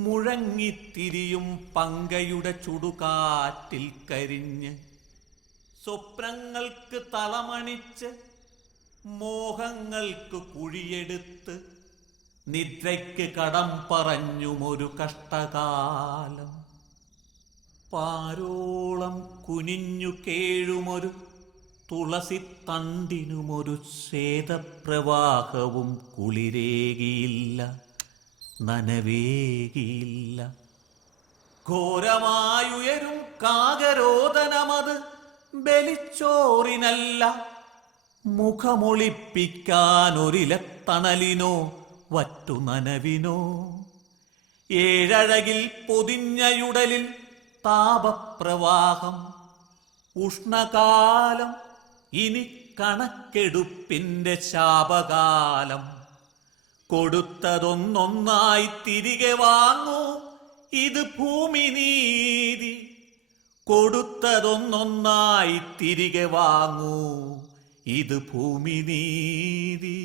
മുഴങ്ങിത്തിരിയും പങ്കയുടെ ചുടുകാറ്റിൽ കരിഞ്ഞ് സ്വപ്നങ്ങൾക്ക് തളമണിച്ച് മോഹങ്ങൾക്ക് കുഴിയെടുത്ത് നിദ്രയ്ക്ക് കടം പറഞ്ഞുമൊരു കഷ്ടകാലം പാരോളം കുനിഞ്ഞു കേഴുമൊരു തുളസിത്തണ്ടിനുമൊരു ശ്വേതപ്രവാഹവും കുളിരേകിയില്ല, നനവേകിയില്ല. ഘോരമായുയരും കാകരോദനമത് ബലിച്ചോറിനല്ല, മുഖമൊളിപ്പിക്കാനൊരിലത്തണലിനോ വറ്റു നനവിനോ. ഏഴഴകിൽ പൊതിഞ്ഞയുടലിൽ താപപ്രവാഹം ഉഷ്ണകാലം, ഇനി കണക്കെടുപ്പിന്റെ ശാപകാലം. കൊടുത്തതൊന്നൊന്നായി തിരികെ വാങ്ങൂ, ഇത് ഭൂമി നീതി. കൊടുത്തതൊന്നൊന്നായി തിരികെ വാങ്ങൂ, ഇത് ഭൂമി നീതി.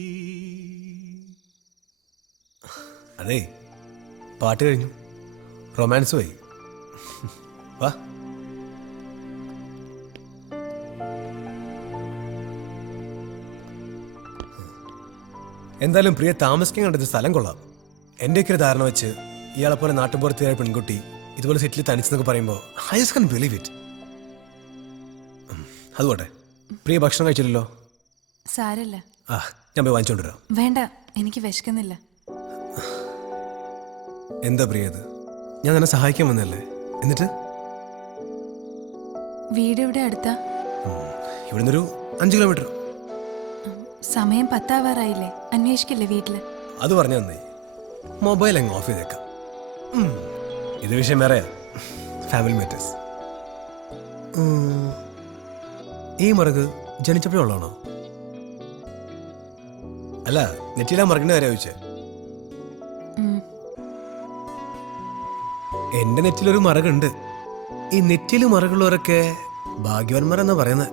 അതെ, പാട്ട് കഴിഞ്ഞു, റൊമാൻസ് പോയി. വാ. എന്തായാലും പ്രിയ താമസിക്കാൻ കണ്ടത് സ്ഥലം കൊള്ളാം. എന്റെയൊക്കെ ഒരു ധാരണ വെച്ച് ഇയാളെപ്പോലെ നാട്ടുപുറത്തുകാരായ പെൺകുട്ടി ഇതുപോലെ സെറ്റിൽ തനിച്ചെന്നൊക്കെ പറയുമ്പോൾ I just can believe it. അതുപോട്ടെ, പ്രിയ ഭക്ഷണം കഴിച്ചില്ലല്ലോ. സാരല്ല. ഞാൻ പോയി വാങ്ങിച്ചോണ്ടിരാം. വേണ്ട, എനിക്ക് വിശക്കുന്നില്ല. എന്താ പ്രിയത്, ഞാൻ നിന്നെ സഹായിക്കാൻ വന്നല്ലേ. എന്നിട്ട് വീട് ഇവിടെ അടുത്താ? ഇവിടുന്നൊരു 5 കിലോമീറ്റർ. സമയം 10 ആവാറായില്ലേ? അന്വേഷിക്കില്ലേ വീട്ടില്? അത് പറഞ്ഞു തന്നേ. മൊബൈൽ അങ്ങ് ഓഫ് ചെയ്തേക്കാം. ഇത് വിഷയം വേറെയാ, ഫാമിലി മാറ്റേഴ്സ്. ഈ മറുക് ജനിച്ചപ്പോഴുള്ളതാണോ? അല്ല, നെറ്റിയിലാ മറുകിന്റെ കാര്യം ചോദിച്ചേ. എന്റെ നെറ്റിലൊരു മറകുണ്ട്. ഈ നെറ്റിൽ മറകുള്ളവരൊക്കെ ഭാഗ്യവാന്മാരെന്നാ പറയുന്നത്.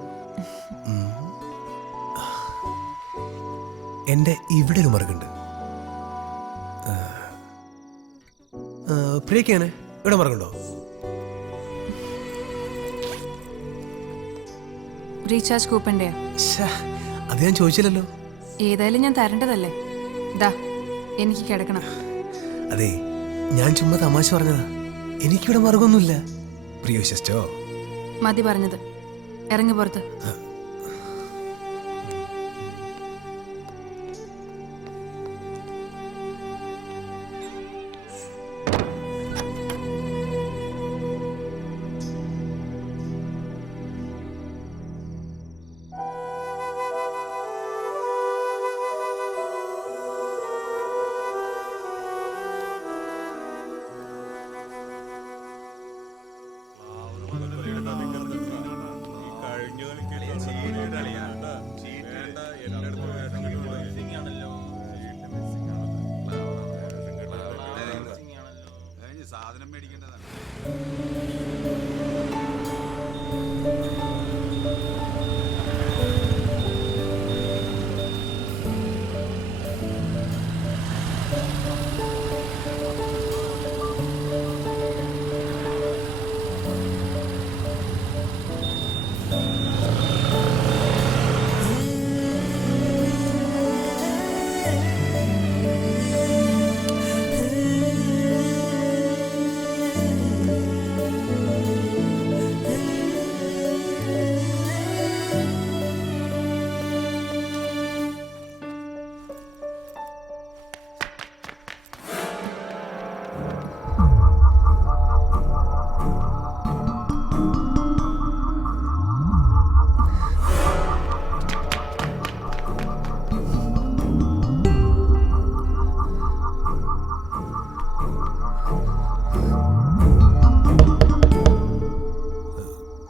എന്റെ ഇവിടെ ഒരു മറകുണ്ട്. പ്രിയക്കാണ് ഇവിടെ മറകുണ്ടോ? റീചാർജ് കൂപ്പണ്ടേ? അത് ഞാൻ ചോദിച്ചില്ലല്ലോ. ഏതായാലും ഞാൻ തരേണ്ടതല്ലേ. ദാ, എനിക്ക് കിടക്കണം. അതെ, ഞാൻ ചുമ്മാ തമാശ പറഞ്ഞതാ. എനിക്കിവിടെ മാർഗമൊന്നുമില്ല. പ്രിയ വിശ്വസിച്ചോ? മതി പറഞ്ഞത്, ഇറങ്ങി പുറത്ത്. സാധനം മേടിക്കേണ്ടതാണ്.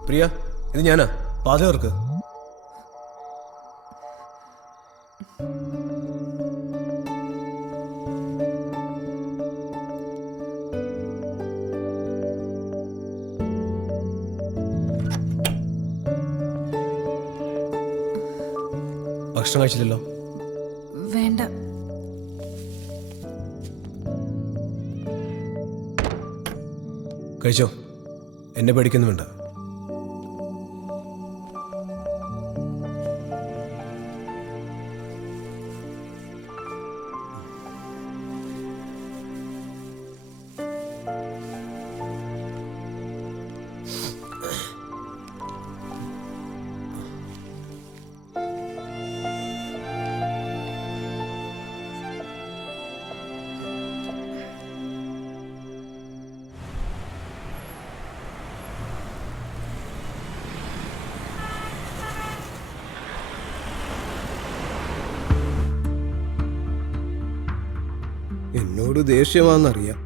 പ്രിയ, ഇത് ഞാനാ. പാചകർക്ക് ഭക്ഷണം കഴിച്ചില്ലല്ലോ. വേണ്ട. കഴിച്ചോ, എന്നെ പേടിക്കുന്നു വേണ്ട. എന്നോട് ദേഷ്യമാണെന്നറിയാം,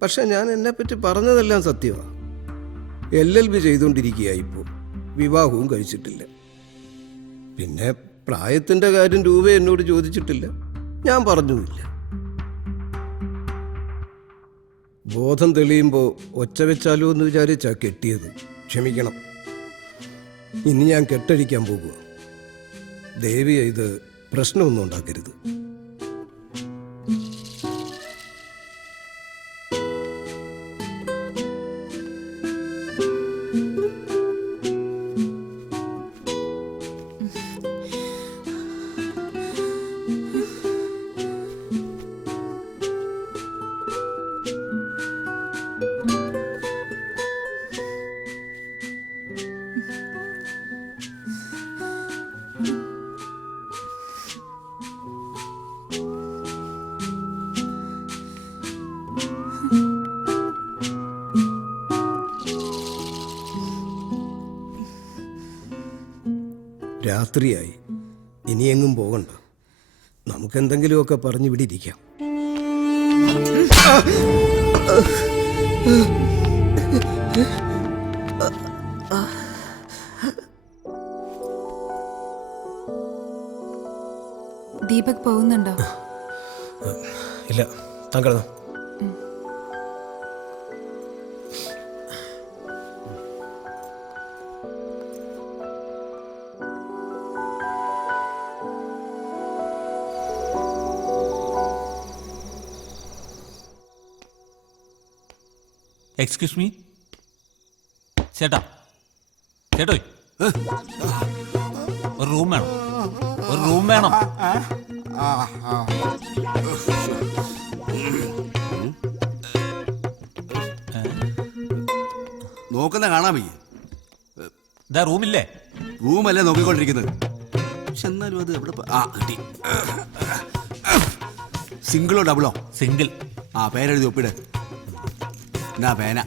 പക്ഷെ ഞാൻ എന്നെപ്പറ്റി പറഞ്ഞതെല്ലാം സത്യമാണ്. LLB ചെയ്തുകൊണ്ടിരിക്കുക, ഇപ്പോൾ വിവാഹവും കഴിച്ചിട്ടില്ല. പിന്നെ പ്രായത്തിൻ്റെ കാര്യം രൂപ എന്നോട് ചോദിച്ചിട്ടില്ല, ഞാൻ പറഞ്ഞുമില്ല. ബോധം തെളിയുമ്പോൾ ഒച്ച വെച്ചാലോ എന്ന് വിചാരിച്ചാ കെട്ടിയത്. ക്ഷമിക്കണം, ഇനി ഞാൻ കെട്ടഴിക്കാൻ പോകുക. ദേവി ഇത് പ്രശ്നമൊന്നും ഉണ്ടാക്കരുത്. രാത്രിയായി, ഇനിയെങ്ങും പോകണ്ട. നമുക്കെന്തെങ്കിലുമൊക്കെ പറഞ്ഞു ഇവിടെ ഇരിക്കാം. ദീപക് പോകുന്നുണ്ടോ? ഇല്ല, താൻ കിടന്നോ. എക്സ്ക്യൂസ് മീ ചേട്ടാ, ചേട്ടോ ഒരു റൂം വേണം, ഒരു റൂം വേണം. നോക്കുന്ന കാണാൻ വയ്യ. ഇതാ റൂമില്ലേ? റൂമല്ലേ നോക്കിക്കൊണ്ടിരിക്കുന്നത്. പക്ഷെ എന്നാലും അത് എവിടെ കിട്ടി. സിംഗിളോ ഡബിളോ? സിംഗിൾ. പേരെഴുതി ഒപ്പിട്. എന്നാ പേന.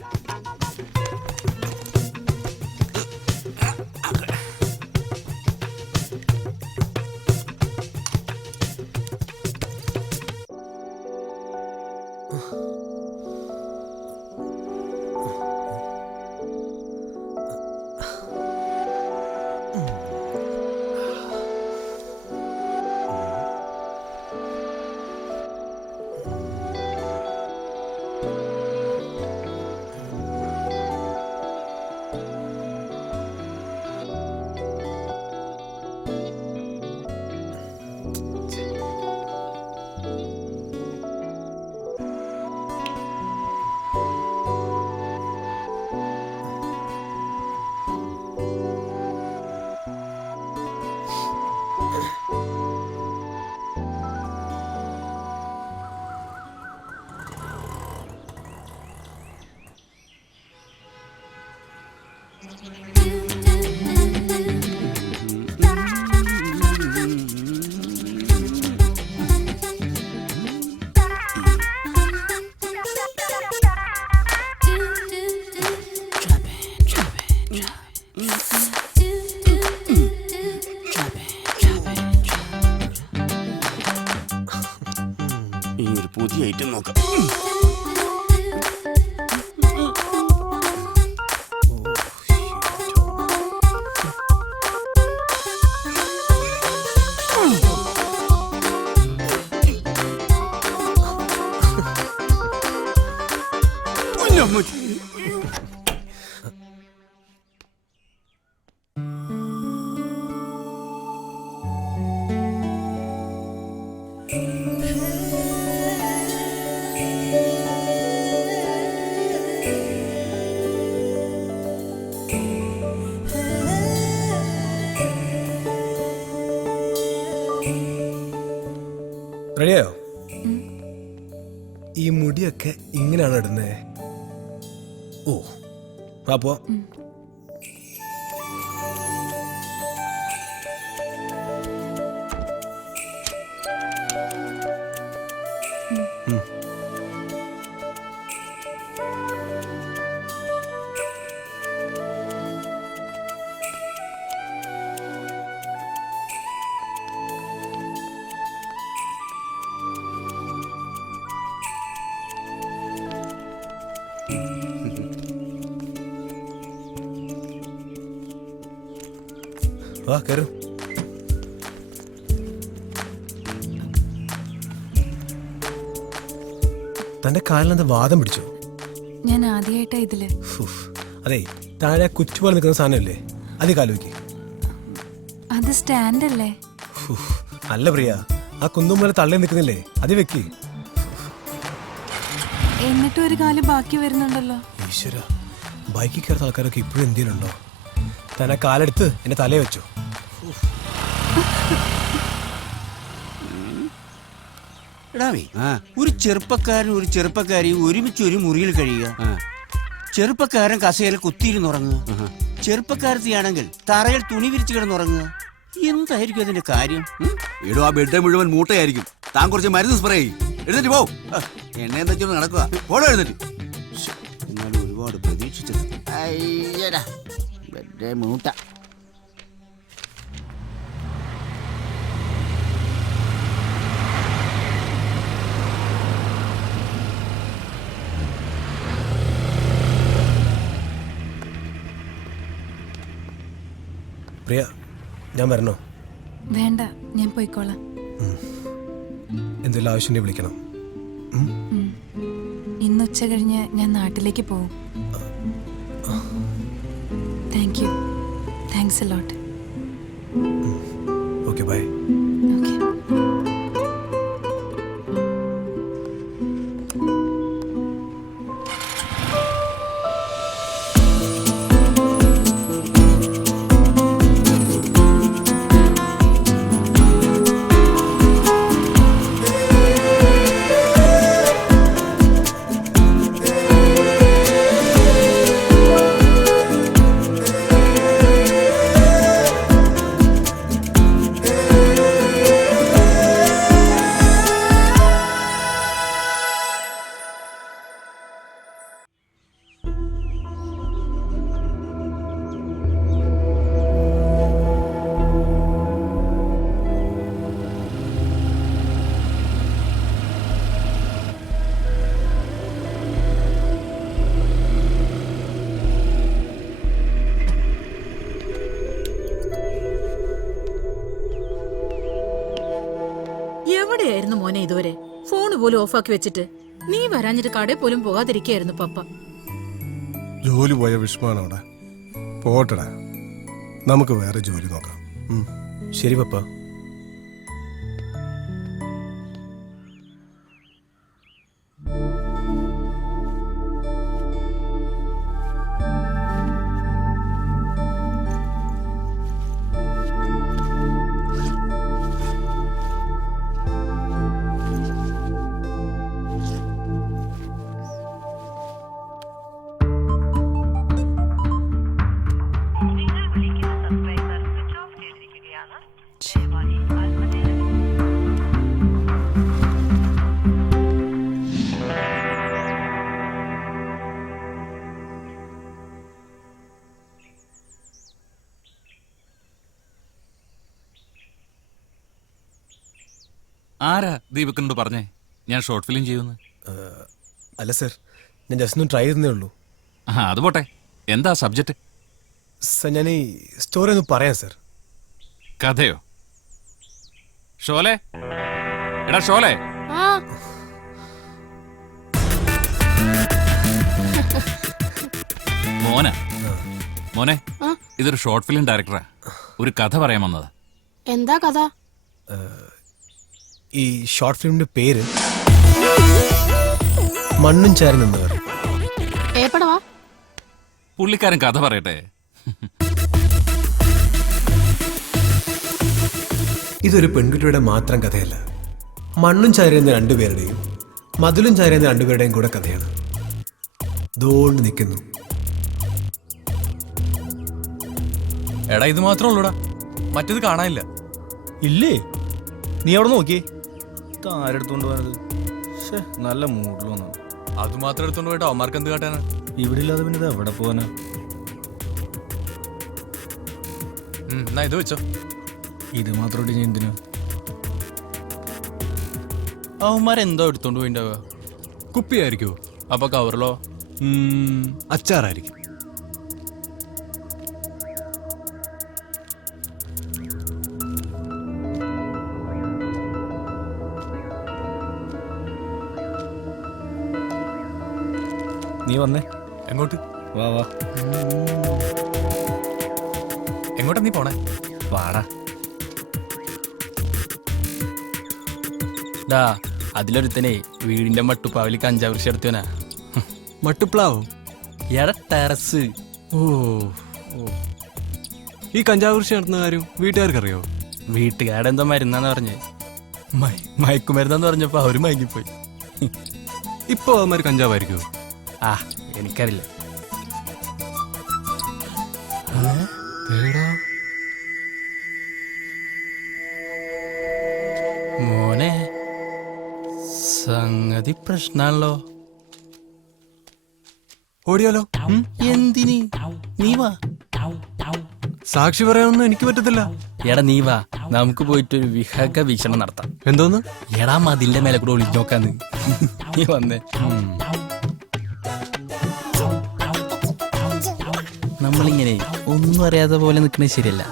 ഒരു പുതിയ ഐറ്റം നോക്കാം. റെഡിയായോ? ഈ മുടിയൊക്കെ ഇങ്ങനെയാണ് ഇടുന്നത്. ഓ പാപ്പോ വാ കയറും. തന്റെ കാലിനെന്താ വാദം പിടിച്ചോ? ഞാൻ ആദ്യമായിട്ടാ ഇതില്. അതെ, താഴെ കുച്ചു പോലെ നിൽക്കുന്ന സാധനമല്ലേ, അത് കാലുവയ്ക്ക്. അത് സ്റ്റാൻഡ് അല്ലേ? അല്ല പ്രിയ, ആ കുന്നും പോലെ തള്ളി നിൽക്കുന്നില്ലേ, അത് വെക്ക്. എന്നിട്ടും ഒരു കാല് ബാക്കി വരുന്നുണ്ടല്ലോ. ഈശ്വര, ബൈക്കിൽ കയറുന്ന ആൾക്കാരൊക്കെ ഇപ്പോഴും എന്തിനുണ്ടോ? തന്നെ കാലെടുത്ത് എന്റെ തലയെ വെച്ചോ. എടാവേ, ഒരു ചെറുപ്പക്കാരനും ഒരു ചെറുപ്പക്കാരിയും ഒരുമിച്ച് ഒരു മുറിയിൽ കഴിയുക. ചെറുപ്പക്കാരൻ കസേല കുത്തിയിരുന്നുറങ്ങുക, ചെറുപ്പക്കാരത്തിയാണെങ്കിൽ തറയിൽ തുണി വിരിച്ചു കിടന്നുറങ്ങുക. എന്തായിരിക്കും അതിന്റെ കാര്യം? ഇടോ, ആ ബെഡ് മുഴുവൻ മൂട്ടയായിരിക്കും. താൻ കുറച്ച് മരുന്ന് സ്പ്രേ ചെയ്യും. എഴുന്നേറ്റ് പോ. എണ്ണ എന്തൊക്കെയൊന്ന് നടക്കുക. പോടോ എഴുന്നേറ്റ്. എന്നാലും ഒരുപാട് പ്രതീക്ഷിച്ചത്. അയ്യടാ, ബെഡ് മൂട്ട. പ്രിയ, ഞാൻ വരണോ? വേണ്ട, ഞാൻ പോയിക്കോളാം. എന്തെങ്കിലും ആവശ്യം വിളിക്കണം. ഇന്ന് ഉച്ച കഴിഞ്ഞ് ഞാൻ നാട്ടിലേക്ക് പോകും. Thank you. Thanks a lot. Okay, bye. എവിടെയായിരുന്നു മോനെ ഇതുവരെ? ഫോണ് പോലും ഓഫാക്കി വെച്ചിട്ട് നീ വരാഞ്ഞിട്ട് കടയിൽ പോലും പോകാതിരിക്കായിരുന്നു പപ്പ. ജോലി പോയ വിഷമാണ് അവിടെ. പോട്ടടാ, നമുക്ക് വേറെ ജോലി നോക്കാം. ശരി പപ്പ. ആരാ ദീപക്കിനോട് പറഞ്ഞേ ഞാൻ ഷോർട്ട് ഫിലിം ചെയ്യുന്നു? അല്ല സർ, ഞാൻ ജസ്റ്റ് ഒന്ന് ട്രൈ ചെയ്തേ ഉള്ളൂ. അത് പോട്ടെ, എന്താ സബ്ജക്റ്റ്? സർ, ഞാൻ ഈ സ്റ്റോറി ഒന്ന് പറയാം സർ. കഥയോ? ഷോലെ, എടാ ഷോലെ. മോനെ, ഇതൊരു ഷോർട്ട് ഫിലിം ഡയറക്ടറാ. ഒരു കഥ പറയാൻ വന്നതാ. എന്താ കഥ? ഈ ഷോർട്ട് ഫിലിമിന്റെ പേര് മണ്ണും ചാരി നിന്നവർ. ഏപ്പടവാ? പുള്ളിക്കാരൻ കഥ പറയട്ടെ. ഇതൊരു പെൺകുട്ടിയുടെ മാത്രം കഥയല്ല, മണ്ണും ചാരിയുന്ന രണ്ടുപേരുടെയും മതിലും ചാരിയുന്ന രണ്ടുപേരുടെയും കൂടെ കഥയാണ്. ദോണ്ട് നിൽക്കുന്നു. എടാ ഇത് മാത്രമേ ഉള്ളൂടാ, മറ്റേത് കാണാനില്ല. ഇല്ലേ? നീ അവിടെ നോക്കിയേ. ആരെടുത്തോണ്ട് പോയത്? നല്ല മൂഡിൽ വന്നു. അത് മാത്രം എടുത്തോണ്ട് പോയിട്ട് അവന്മാർക്ക് എന്ത് കാട്ടാനാ? ഇവിടെ ഇല്ലാതെ പിന്നെ ഇത് എവിടെ പോവാനാ? എന്നാ ഇത് വെച്ചോ. ഇത് മാത്രം ഇട്ട് എന്തിനു? അവന്മാരെന്തോ എടുത്തോണ്ട് പോയിണ്ടാവുക. കുപ്പിയായിരിക്കോ? അപ്പൊ കവറിലോ? അച്ചാറായിരിക്കും. നീ വന്നേ. എങ്ങോട്ട്? വാ വാ. എങ്ങോട്ടാ നീ പോണേ? വാടാ. അതിലൊരുത്തനെ വീടിന്റെ മട്ടുപ്പാവില് കഞ്ചാവ് കൃഷി നടത്തിയവനാ. മട്ടുപ്ലാവോ? എടാ ടെറസ്. ഓ, ഈ കഞ്ചാവ് കൃഷി നടത്തുന്ന കാര്യം വീട്ടുകാർക്ക് അറിയോ? വീട്ടുകാരെന്തോ മരുന്നാന്ന് പറഞ്ഞേ. മയക്കുമരുന്നാന്ന് പറഞ്ഞപ്പോ അവര് മയങ്ങിപ്പോയി. ഇപ്പൊ അവന്മാര് കഞ്ചാവായിരിക്കുമോ? എനിക്കറിയില്ല. മോനെ, സംഗതി പ്രശ്നാണല്ലോ. ഓടിയാലോ? എന്തിന്? നീ വാ. സാക്ഷി പറയാനൊന്നും എനിക്ക് പറ്റത്തില്ല. എടാ നീ വാ, നമുക്ക് പോയിട്ടൊരു വിഹക വീക്ഷണം നടത്താം. എന്തോന്ന്? എടാ മതിലിന്റെ മേലെ കൂടെ ഒളിഞ്ഞു നോക്കാന്ന്. നീ വന്നേ. നമ്മളിങ്ങനെ ഒന്നും അറിയാത്ത പോലെ നിൽക്കുന്നത് ശരിയല്ല.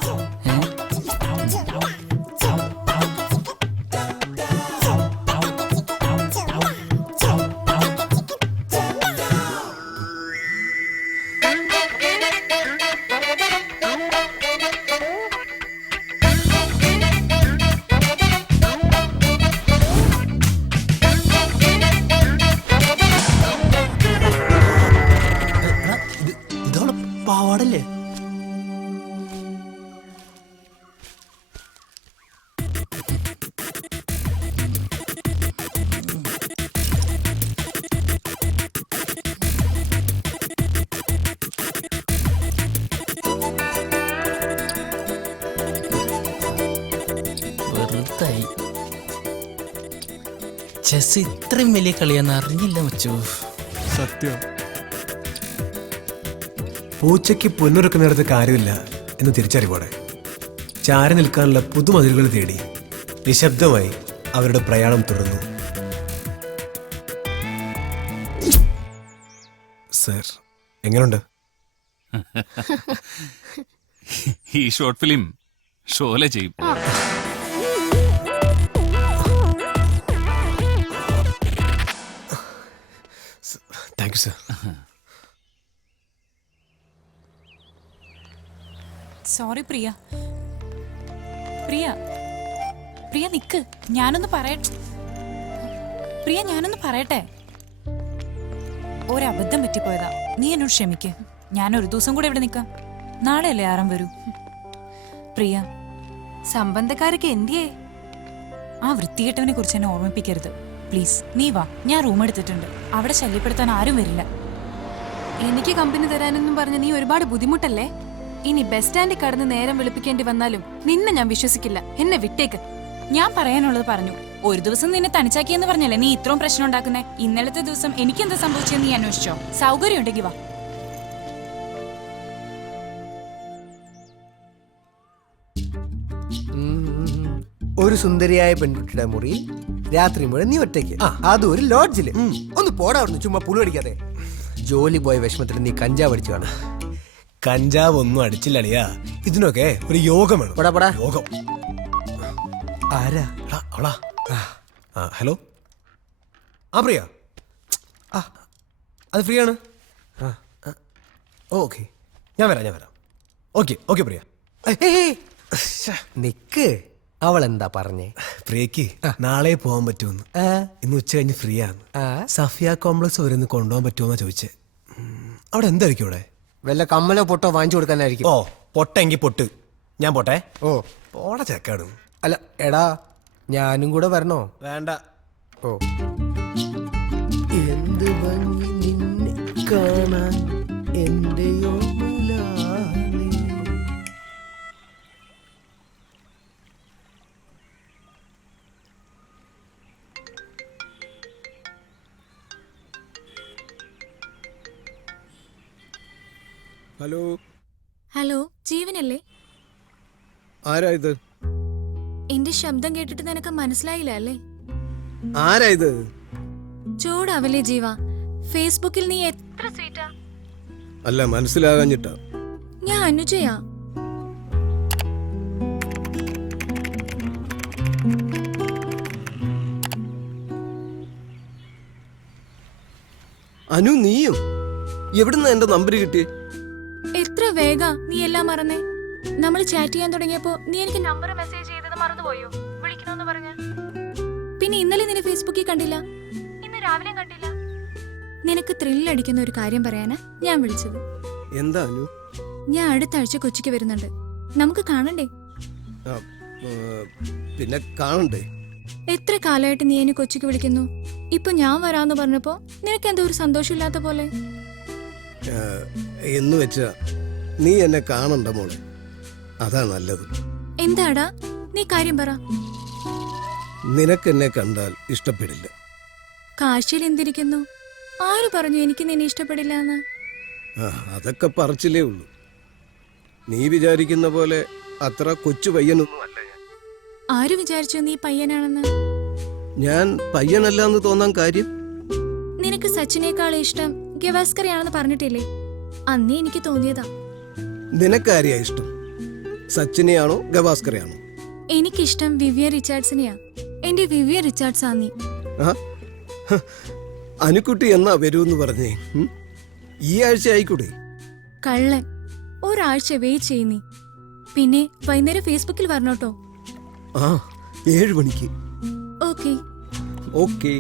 ഇതോടെ പാവാടല്ലേ? വെറുതായി. ചെസ് ഇത്രയും വലിയ കളിയാന്ന് അറിഞ്ഞില്ല മച്ചു. സത്യം. പൂച്ചയ്ക്ക് പൊന്നൊരുക്കുന്നിടത്ത് കാര്യമില്ല എന്ന് തിരിച്ചറിവോടെ ചാരി നിൽക്കാനുള്ള പുതുമതിലുകൾ തേടി നിശബ്ദമായി അവരുടെ പ്രയാണം തുടർന്നു. സർ, എങ്ങനെയുണ്ട്? ഈ ഷോർട്ട് ഫിലിം ഷോലെ ചെയ്യും. സോറി പ്രിയ. പ്രിയ പ്രിയ നിക്ക്, ഞാനൊന്ന് പറയട്ടെ. പ്രിയ ഞാനൊന്ന് പറയട്ടെ. ഒരബദ്ധം പറ്റിപ്പോയതാ, നീ എന്നോട് ക്ഷമിക്ക്. ഞാൻ ഒരു ദിവസം കൂടെ ഇവിടെ നിൽക്കാം. നാളെയല്ലേ ആറാം വരൂ. പ്രിയ, സംബന്ധക്കാരൊക്കെ എന്തിയേ? ആ വൃത്തികെട്ടവനെ കുറിച്ച് എന്നെ ഓർമ്മിപ്പിക്കരുത് പ്ലീസ്. നീ വാ, ഞാൻ റൂം എടുത്തിട്ടുണ്ട്. അവിടെ ശല്യപ്പെടുത്താൻ ആരും വരില്ല. എനിക്ക് കമ്പനി തരാനെന്നും പറഞ്ഞ് നീ ഒരുപാട് ബുദ്ധിമുട്ടല്ലേ? ഇനി ബസ് സ്റ്റാൻഡിൽ കടന്ന് നേരം വെളുപ്പിക്കേണ്ടി വന്നാലും നിന്നെ ഞാൻ വിശ്വസിക്കില്ല. എന്നെ വിട്ടേക്ക്. ഞാൻ പറയാനുള്ളത് പറഞ്ഞു. ഒരു ദിവസം നിന്നെ തനിച്ചാക്കിയെന്ന് പറഞ്ഞല്ലേ നീ ഇത്രയും പ്രശ്നം ഉണ്ടാക്കുന്നേ? ഇന്നലത്തെ ദിവസം എനിക്ക് എന്താ സംഭവിച്ചെന്ന് നീ അന്വേഷിച്ചോ? സൗകര്യം ഉണ്ടെങ്കിൽ വാ. ഒരു സുന്ദരിയായ പെൺകുട്ടിയുടെ മുറി രാത്രി മുഴുവൻ നീ ഒറ്റയ്ക്ക്, അതും ഒരു ലോഡ്ജില്. ഒന്ന് പോടാ അവിടുന്ന്, ചുമ്മാ പുളു അടിക്കാതെ. ജോലി പോയ വിഷമത്തിൽ നീ കഞ്ചാവ് അടിച്ചു കാണാം. കഞ്ചാവ് ഒന്നും അടിച്ചില്ലളിയാ, ഇതിനൊക്കെ ഒരു യോഗം വേണം. യോഗം. ആരാ? അവളാ. ഹലോ. ആ പ്രിയ, അത് ഫ്രീ ആണ്. ഓക്കെ, ഞാൻ വരാം. ഓക്കെ പ്രിയ. നിക്ക്, അവൾ എന്താ പറഞ്ഞേ? പ്രിയക്ക് നാളെ പോകാൻ പറ്റുമെന്ന്. ഇന്ന് ഉച്ച കഴിഞ്ഞ് ഫ്രീ ആണ്. സഫിയ കോംപ്ലക്സ് വരെ ഒന്ന് കൊണ്ടുപോകാൻ പറ്റുമോന്നാ ചോദിച്ചേ. അവിടെ എന്തായിരിക്കും അവിടെ? വല്ല കമ്മലോ പൊട്ടോ വാങ്ങിച്ചു കൊടുക്കാനായിരിക്കും. ഓ, പൊട്ടെങ്കി പൊട്ട്. ഞാൻ പോട്ടെ. ഓ, പോട ചെക്കാടും. അല്ല എടാ, ഞാനും കൂടെ വരണോ? വേണ്ട. ഓ, എന്ത് ഭംഗി നിന്നെ കാണാൻ എന്റെയോ മുലാളി. ഹലോ. ഹലോ, ജീവനല്ലേ? ആരാ ഇത്? എന്റെ ശബ്ദം കേട്ടിട്ട് നിനക്ക് മനസ്സിലായില്ല അല്ലേ? ആരാ ഇത്? ചൂടാവല്ലേ ജീവ, ഫേസ്ബുക്കിൽ നീ എത്ര സ്വീറ്റാ. അല്ല, മനസ്സിലാകാഞ്ഞിട്ടാ. ഞാൻ അനുജയാ. അനു, നീയും എവിടുന്ന എന്റെ നമ്പർ കിട്ടി? എത്ര വേഗ നീ എല്ലാം മറന്നേ. നമ്മൾ ചാറ്റ് ചെയ്യാൻ തുടങ്ങിയപ്പോ നീ എനിക്ക് നമ്പർ മെസ്സേജ് ചെയ്തത് മറന്നുപോയോ? വിളിക്കണമെന്ന് പറഞ്ഞ. പിന്നെ ഇന്നലെ നിന്നെ ഫേസ്ബുക്കിൽ കണ്ടില്ല, ഇന്ന് രാവിലെ കണ്ടില്ല. നിനക്ക് ത്രില്ലടിക്കുന്ന ഒരു കാര്യം പറയാനാ ഞാൻ വിളിച്ചത്. എന്താ അനു? ഞാൻ അടുത്ത ആഴ്ച കൊച്ചിക്ക് വരുന്നുണ്ട്. നമുക്ക് കാണണ്ടേ? പിന്നെ കാണണ്ടേ? എത്ര കാലമായിട്ട് നീ എന്നെ കൊച്ചിക്ക് വിളിക്കുന്നു. ഇപ്പൊ ഞാൻ വരാന്ന് പറഞ്ഞപ്പോ നിനക്ക് എന്തോ ഒരു സന്തോഷമില്ലാത്ത പോലെ. എന്ന് വെച്ചാ നീ എന്നെ കാണണ്ട മോളെ, അതാ നല്ലത്. എന്താടാ, നീ കാര്യം പറ. നിനക്ക് എന്നെ കണ്ടാൽ ഇഷ്ടപ്പെടില്ല. കാഴ്ചയിൽ എന്തിരിക്കുന്നു? ആര് പറഞ്ഞു എനിക്ക് നിന്നെ ഇഷ്ടപ്പെടില്ല എന്ന്? അതൊക്കെ പറച്ചിലേ ഉള്ളൂ. നീ വിചാരിക്കുന്ന പോലെ അത്ര കൊച്ചു പയ്യനൊന്നും അല്ല ഞാൻ. ആര് വിചാരിച്ചു നീ പയ്യനാണെന്ന്? ഞാൻ പയ്യനല്ല എന്ന് തോന്നാൻ കാര്യം? നിനക്ക് സച്ചിനേക്കാളും ഇഷ്ടം ഗവാസ്കറയാണെന്ന് പറഞ്ഞിട്ടില്ലേ? അന്നേ എനിക്ക് തോന്നിയതാ. നിനക്കാരെയാ ഇഷ്ടം, സച്ചിനെയാണോ ഗവാസ്കറയാണോ? എനിക്കിഷ്ടം വിവിയൻ റിച്ചാർഡ്സിനെയാ. എന്റെ വിവിയൻ റിച്ചാർഡ്സ് ആ നീ. അനുക്കുട്ടി എന്നാ വരൂന്ന് പറഞ്ഞേ? ഈ ആഴ്ച ആയിക്കൂടെ? കള്ളൻ, ഒരാഴ്ച വെയിറ്റ് ചെയ്യ് നീ. പിന്നെ വൈകുന്നേരം ഫേസ്ബുക്കിൽ വരണോട്ടോ. 7 മണിക്ക്. ഓക്കെ. ഓക്കെ.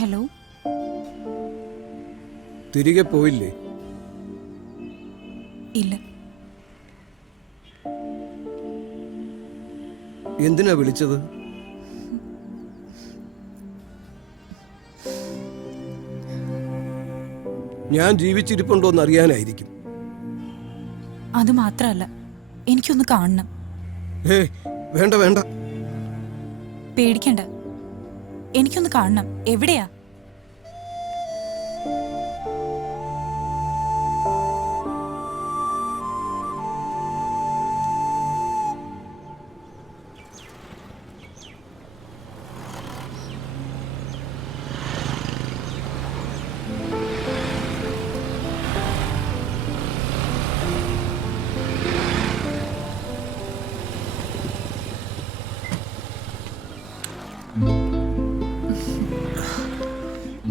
ഹലോ. തിരികെ പോയില്ലേ? ഇല്ല. എന്തിനാ വിളിച്ചത്? ഞാൻ ജീവിച്ചിരിപ്പുണ്ടോ എന്ന് അറിയാനായിരിക്കും. അത് മാത്രമല്ല, എനിക്കൊന്ന് കാണണം. വേണ്ട വേണ്ട, പേടിക്കണ്ട, എനിക്കൊന്ന് കാണണം. എവിടെയാ?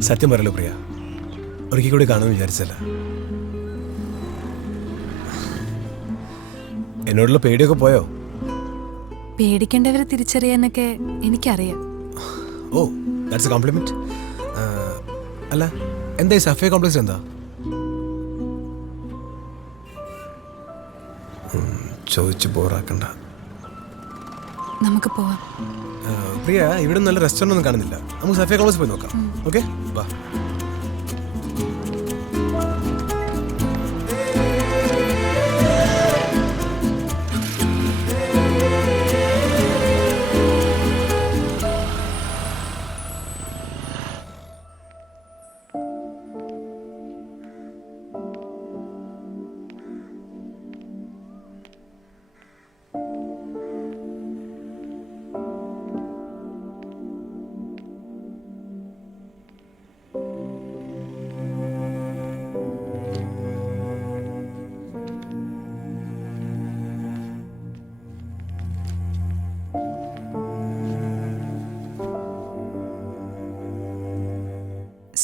സത്യം പറയല്ലോ പ്രിയ, ഒരിക്കൽ കൂടി കാണുമെന്ന് വിചാരിച്ചല്ല. എന്നോടുള്ള പേടിയൊക്കെ പോയോ? പേടിക്കേണ്ടവരെ തിരിച്ചറിയാനൊക്കെ എനിക്കറിയാം. ഓ, ദാറ്റ്സ് എ കോംപ്ലിമെന്റ്. അല്ല, എന്താ ഈ സഫിയ കോംപ്ലക്സ് എന്താ? ചോദിച്ച് ബോറാക്കണ്ട. നമുക്ക് പോവാം. പ്രിയ, ഇവിടെ നല്ല റെസ്റ്റോറൻ്റ് ഒന്നും കാണുന്നില്ല. നമുക്ക് സഫിയ കോംപ്ലക്സ് പോയി നോക്കാം. ഓക്കെ, വാ.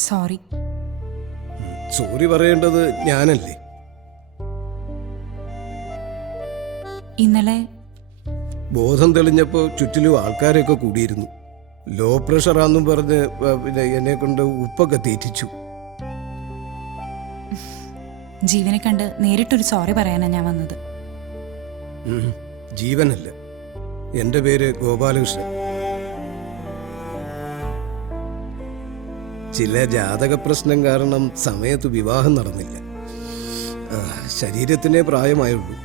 സോറി. സോറി പറയേണ്ടത് ഞാനല്ലേ? ഇന്നലെ ബോധം തെളിഞ്ഞപ്പോൾ ചുറ്റിലും ആൾക്കാരൊക്കെ കൂടിയിരുന്നു. ലോ പ്രഷറാന്നും പറഞ്ഞ് പിന്നെ എന്നെ കൊണ്ട് ഉപ്പൊക്കെ തീറ്റിച്ചു. ജീവനെ കണ്ട് നേരിട്ടൊരു സോറി പറയാനാണ് ഞാൻ വന്നത്. ജീവനല്ല, എൻ്റെ പേര് ഗോപാലകൃഷ്ണൻ. ചില ജാതക പ്രശ്നം കാരണം സമയത്ത് വിവാഹം നടന്നില്ല. ശരീരത്തിനേ പ്രായമായുള്ളൂ.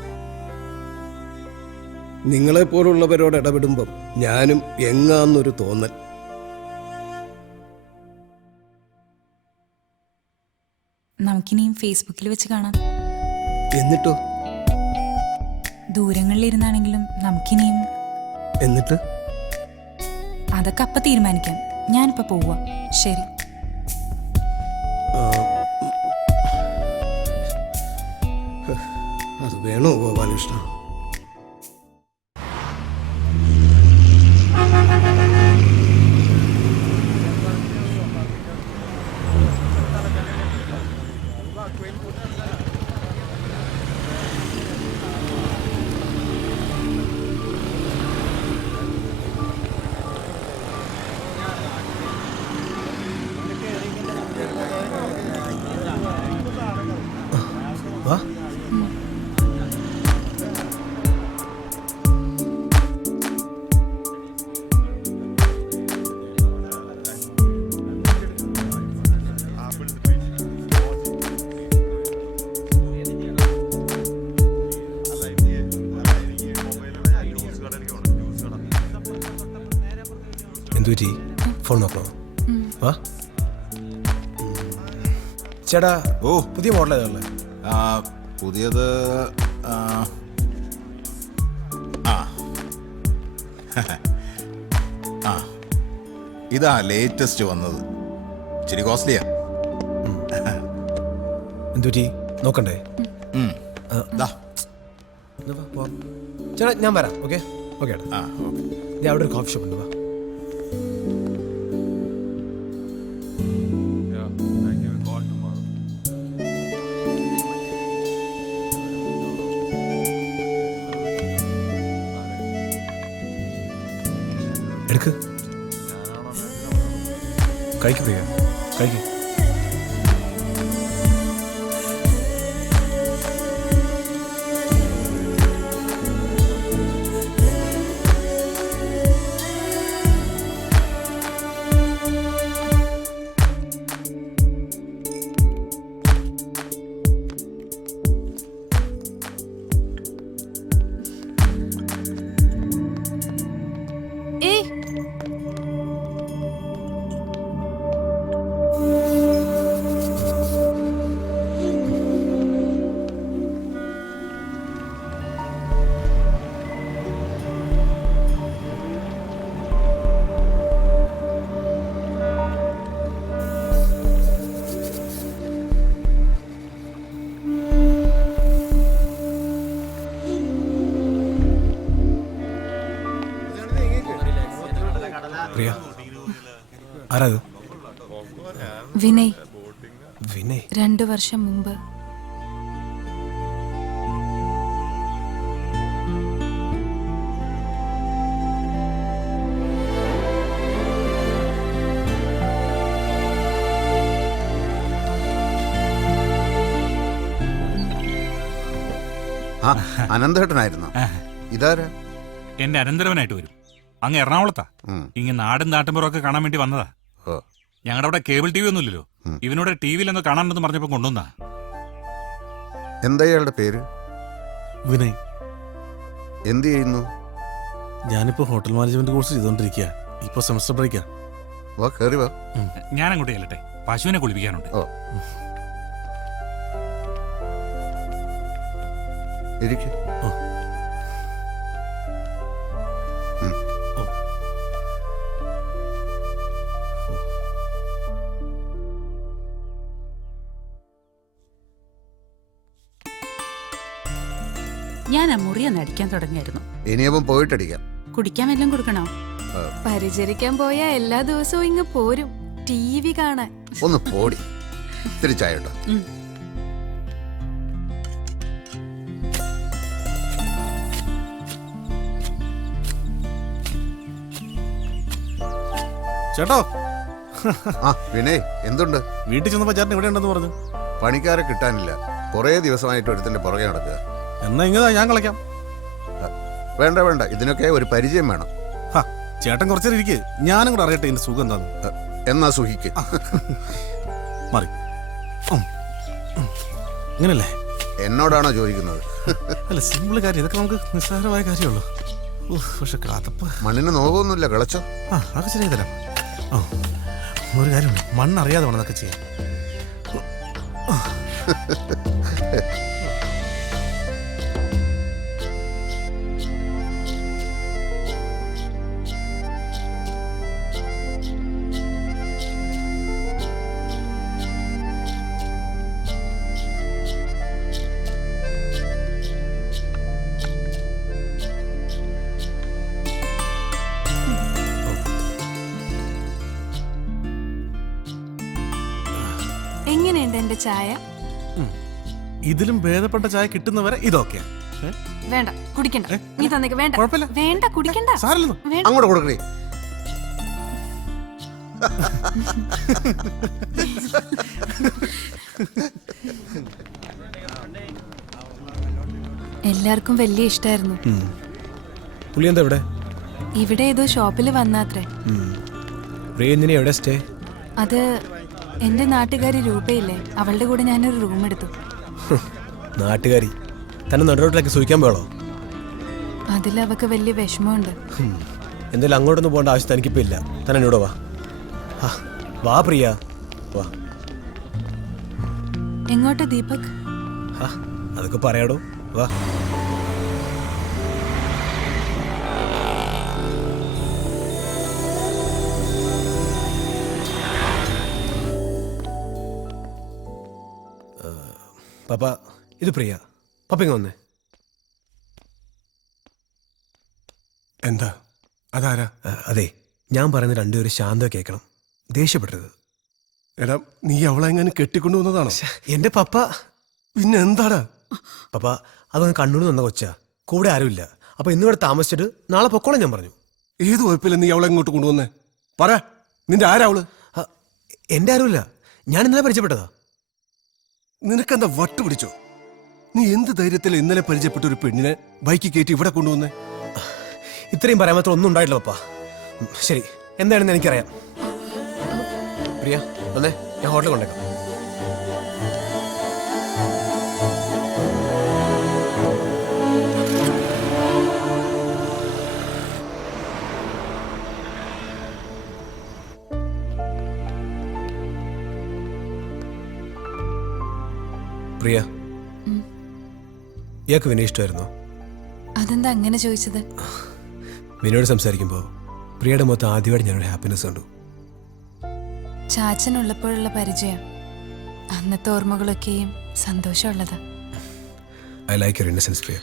നിങ്ങളെപ്പോലുള്ളവരോട് ഇടപെടുമ്പം ഞാനും എങ്ങാന്നൊരു തോന്നൽ. നമുക്കിനിയും ഫേസ്ബുക്കിൽ വെച്ച് കാണാം. എന്നിട്ടോ? ദൂരങ്ങളിലിരുന്നാണെങ്കിലും നമുക്കിനിയും. എന്നിട്ട് അതൊക്കെ അപ്പൊ തീരുമാനിക്കാം. ഞാനിപ്പോ പോവാ. ശരി. അത് വേണോ ഗോപാലകൃഷ്ണ? വാ. എന്തുപറ്റി? ഫോൺ നോക്കണോ? വാ. ചേട്ടാ, പുതിയ മോഡൽ ഏതാണല്ലേ? പുതിയത് ഇതാ ലേറ്റസ്റ്റ് വന്നത്. ഇച്ചിരി കോസ്റ്റ്ലിയാ. എന്തുപറ്റി? നോക്കണ്ടേ? ചേട്ടാ, ഞാൻ വരാം. ഓക്കെ ഓക്കെ ഏട്ടാ. ഞാൻ അവിടെ ഒരു കോഫി ഷോപ്പ് ഉണ്ട്. വാ. എടുക്ക്, കഴിക്ക് പ്രിയ, കഴിക്ക്. പ്രിയ ആരാത്? വിനയ് വിനയ് 2 വർഷം മുമ്പ് ആ അനന്തേട്ടനായിരുന്നു. ഇതാരാ? എന്റെ അനന്തരവനായിട്ട് വരും. അങ്ങ് എറണാകുളത്താ. ഇങ്ങ് നാടും നാട്ടിൻപുറമൊക്കെ കാണാൻ വേണ്ടി വന്നതാ. ഞങ്ങളുടെ അവിടെ കേബിൾ ടി വി ഒന്നുമില്ലല്ലോ. ഇവനോട് ടി വിയിൽ എന്തോ കാണാനെന്ന് പറഞ്ഞപ്പോ കൊണ്ടുവന്നാ. എന്താ ഇയാളുടെ പേര്? വിനയ്. എന്ത് ചെയ്യുന്നു? ഞാനിപ്പോ ഹോട്ടൽ മാനേജ്മെന്റ് കോഴ്സ് ചെയ്തോണ്ടിരിക്കുക. ഇപ്പൊ സെമസ്റ്റർ ബ്രേക്കാ. വാ കേറി വാ. ഞാൻ അങ്ങോട്ട് ചെല്ലട്ടെ, പശുവിനെ കുളിപ്പിക്കാനുണ്ട്. ഇരിക്ക്. ഞാൻ ആ മുറിയൊന്ന് അടിക്കാൻ തുടങ്ങിയായിരുന്നു. ഇനിയപ്പം പോയിട്ടടിക്കാം. കുടിക്കാൻ വല്ലതും കൊടുക്കണോ? പരിചരിക്കാൻ പോയാ എല്ലാ ദിവസവും ഇങ്ങ് പോരും TV കാണാൻ. ഒന്ന് പോടി. തിരിച്ചായുണ്ടോ? ചേട്ടോ. ആ വിനയ്, എന്തുണ്ട്? വീട്ടിൽ ചെന്നപ്പോ ചേട്ടൻ ഇവിടെ ഉണ്ടെന്ന് പറഞ്ഞു. പണിക്കാരെ കിട്ടാനില്ല. കുറേ ദിവസമായിട്ട് ഒരുത്തിന്റെ പുറകെ നടക്കുക. എന്നാ ഇങ്ങനെ ഞാൻ കളിക്കാം. വേണ്ട വേണ്ട, ഇതിനൊക്കെ ഒരു പരിചയം വേണം. ചേട്ടൻ കുറച്ചേരം ഇരിക്ക്, ഞാനും കൂടെ അറിയട്ടെ ഇതിന്റെ സുഖം എന്താന്ന്. എന്നാ സുഖിക്ക്. മാറി. ഇങ്ങനല്ലേ? എന്നോടാണോ ചോദിക്കുന്നത്? അല്ല, സിമ്പിൾ കാര്യം. ഇതൊക്കെ നമുക്ക് നിസ്സാരമായ കാര്യമുള്ളൂ. പക്ഷെ കാത്തപ്പ മണ്ണിന് നോക്കൊന്നുമില്ല, കളച്ചോ? അതൊക്കെ ശരിയായി തരാം. ഒരു കാര്യമുണ്ട്, മണ്ണറിയാതെ വേണം അതൊക്കെ ചെയ്യാൻ. എങ്ങനെയുണ്ട് എന്റെ ചായ? ഇതിലും ഭേദപ്പെട്ട ചായ കിട്ടുന്നവരെ ഇതൊക്കെ വേണ്ട, കുടിക്കണ്ട. നീ തന്നേക്ക്. വേണ്ട, വേണ്ട, കുടിക്കണ്ട. അങ്ങോട്ട് കൊടുക്കണേ. എല്ലാവർക്കും വലിയ ഇഷ്ടായിരുന്നു. പുള്ളി എന്താ ഇവിടെ? ഇവിടെ ഏതോ ഷോപ്പിൽ വന്നാത്രേ. പ്രിയ എവിടെ സ്റ്റേ? അത് എന്റെ നാട്ടുകാരി രൂപയില്ലേ, അവളുടെ കൂടെ ഞാനൊരു റൂം എടുത്തു. നാട്ടുകാരി തന്നെ നടുറോട്ടിലേക്ക് സൂഹിക്കാൻ പോളോ? അതിലവക്ക് വലിയ വിഷമമുണ്ട്. എന്തായാലും അങ്ങോട്ടൊന്നും പോകേണ്ട ആവശ്യം തനിക്കിപ്പോ ഇല്ല. തന്നെ എന്നോട് വാ. വാ പ്രിയ, വാ. എങ്ങോട്ടാ ദീപക്? അതൊക്കെ പറയാടോ, വാ. പപ്പ, ഇത് പ്രിയ. പപ്പ ഇങ്ങ് വന്നേ. എന്താ? അതാരാ? അതെ, ഞാൻ പറയുന്ന രണ്ടുപേരും ശാന്തം കേൾക്കണം. ദേഷ്യപ്പെടരുത്. എടാ, നീ അവളെ എങ്ങനെ കെട്ടിക്കൊണ്ടുവന്നതാണോ? എന്റെ പപ്പ. പിന്നെ എന്താടാ? പപ്പ, അതൊന്ന് കണ്ണൂർ വന്ന കൊച്ചാ. കൂടെ ആരുമില്ല. അപ്പൊ ഇന്നിവിടെ താമസിച്ചിട്ട് നാളെ പൊക്കോളാം ഞാൻ പറഞ്ഞു. ഏത് കുഴപ്പമില്ല നീ അവളെ ഇങ്ങോട്ട് കൊണ്ടുവന്നേ? പറ, നിന്റെ ആരാ അവള്? എന്റെ ആരുമില്ല, ഞാൻ ഇന്നലെ പരിചയപ്പെട്ടതാ. നിനക്കെന്താ വട്ട് പിടിച്ചോ? നീ എന്ത് ധൈര്യത്തിൽ ഇന്നലെ പരിചയപ്പെട്ട ഒരു പെണ്ണിനെ ബൈക്ക് കയറ്റി ഇവിടെ കൊണ്ടുവന്നേ? ഇത്രയും പറയാൻ മാത്രം ഒന്നും ഉണ്ടായിട്ടില്ല പപ്പ. ശരി, എന്താണെന്ന് എനിക്കറിയാം. പ്രിയ വന്നേ, ഞാൻ ഹോട്ടലിൽ കൊണ്ടേക്കാം. പ്രിയ, ഇയാൾക്ക് വിനയ ഇഷ്ടമായിരുന്നോ? അതെന്താ അങ്ങനെ ചോദിച്ചത്? വിനയോട് സംസാരിക്കുമ്പോൾ പ്രിയയുടെ മൊത്തം ആദ്യമായിട്ട് ഞാനൊരു ഹാപ്പിനെസ് കണ്ടു. ചാച്ചനുള്ളപ്പോഴുള്ള പരിചയം, അന്നത്തെ ഓർമ്മകളൊക്കെയും സന്തോഷമുള്ളതാ. ഐ ലൈക്ക് യുവർ ഇന്നസെൻസ് പ്രിയ.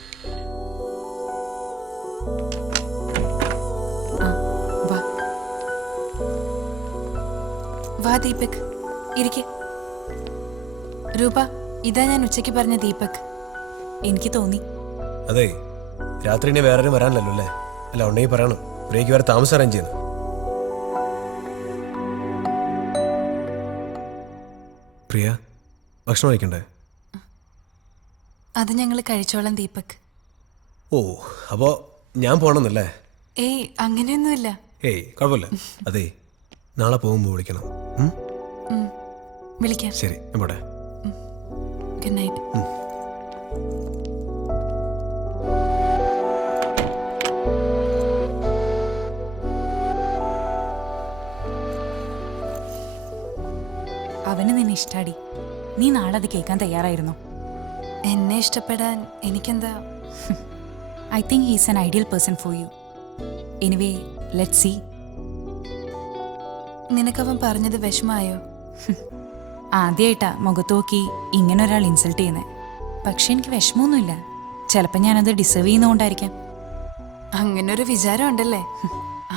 വാ ദീപക്, ഇരിക്കെ. രൂപ, ഇതാ ഞാൻ ഉച്ചയ്ക്ക് പറഞ്ഞ ദീപക്. എനിക്ക് തോന്നി. അതെ, രാത്രി ഇനി വേറെ വരാനല്ലോ അല്ലേ? അല്ല ഉണ്ടെങ്കിൽ പറയണം, പ്രിയക്ക് വേറെ താമസം അറേഞ്ച് ചെയ്യുന്നു. പ്രിയ, ഭക്ഷണം കഴിക്കണ്ടേ? അത് ഞങ്ങൾ കഴിച്ചോളാം ദീപക്. ഓ, അപ്പോ ഞാൻ പോണമെന്നല്ലേ? ഏയ് അങ്ങനെയൊന്നുമില്ല. ഏയ് കുഴപ്പമില്ല. അതെ, നാളെ പോകുമ്പോൾ വിളിക്കണം. വിളിക്കാം. ശരി, ഞാൻ പോട്ടെ. Good night. അവന് നിന്നെ ഇഷ്ടാടി. നീ നാളെ അത് കേൾക്കാൻ തയ്യാറായിരുന്നു. എന്നെ ഇഷ്ടപ്പെടാൻ എനിക്കെന്താ? I think he's an ideal person for you. Anyway let's see. നിനക്കവൻ പറഞ്ഞത് വിഷമായോ? ആദ്യമായിട്ടാ മുഖത്ത് നോക്കി ഇങ്ങനെ ഒരാൾ ഇൻസൾട്ട് ചെയ്യുന്നത്. പക്ഷെ എനിക്ക് വിഷമമൊന്നുമില്ല. ചിലപ്പോൾ ഞാനത് ഡിസേർവ് ചെയ്യുന്നതുകൊണ്ടായിരിക്കാം. അങ്ങനെ ഒരു വിചാരം ഉണ്ടല്ലേ?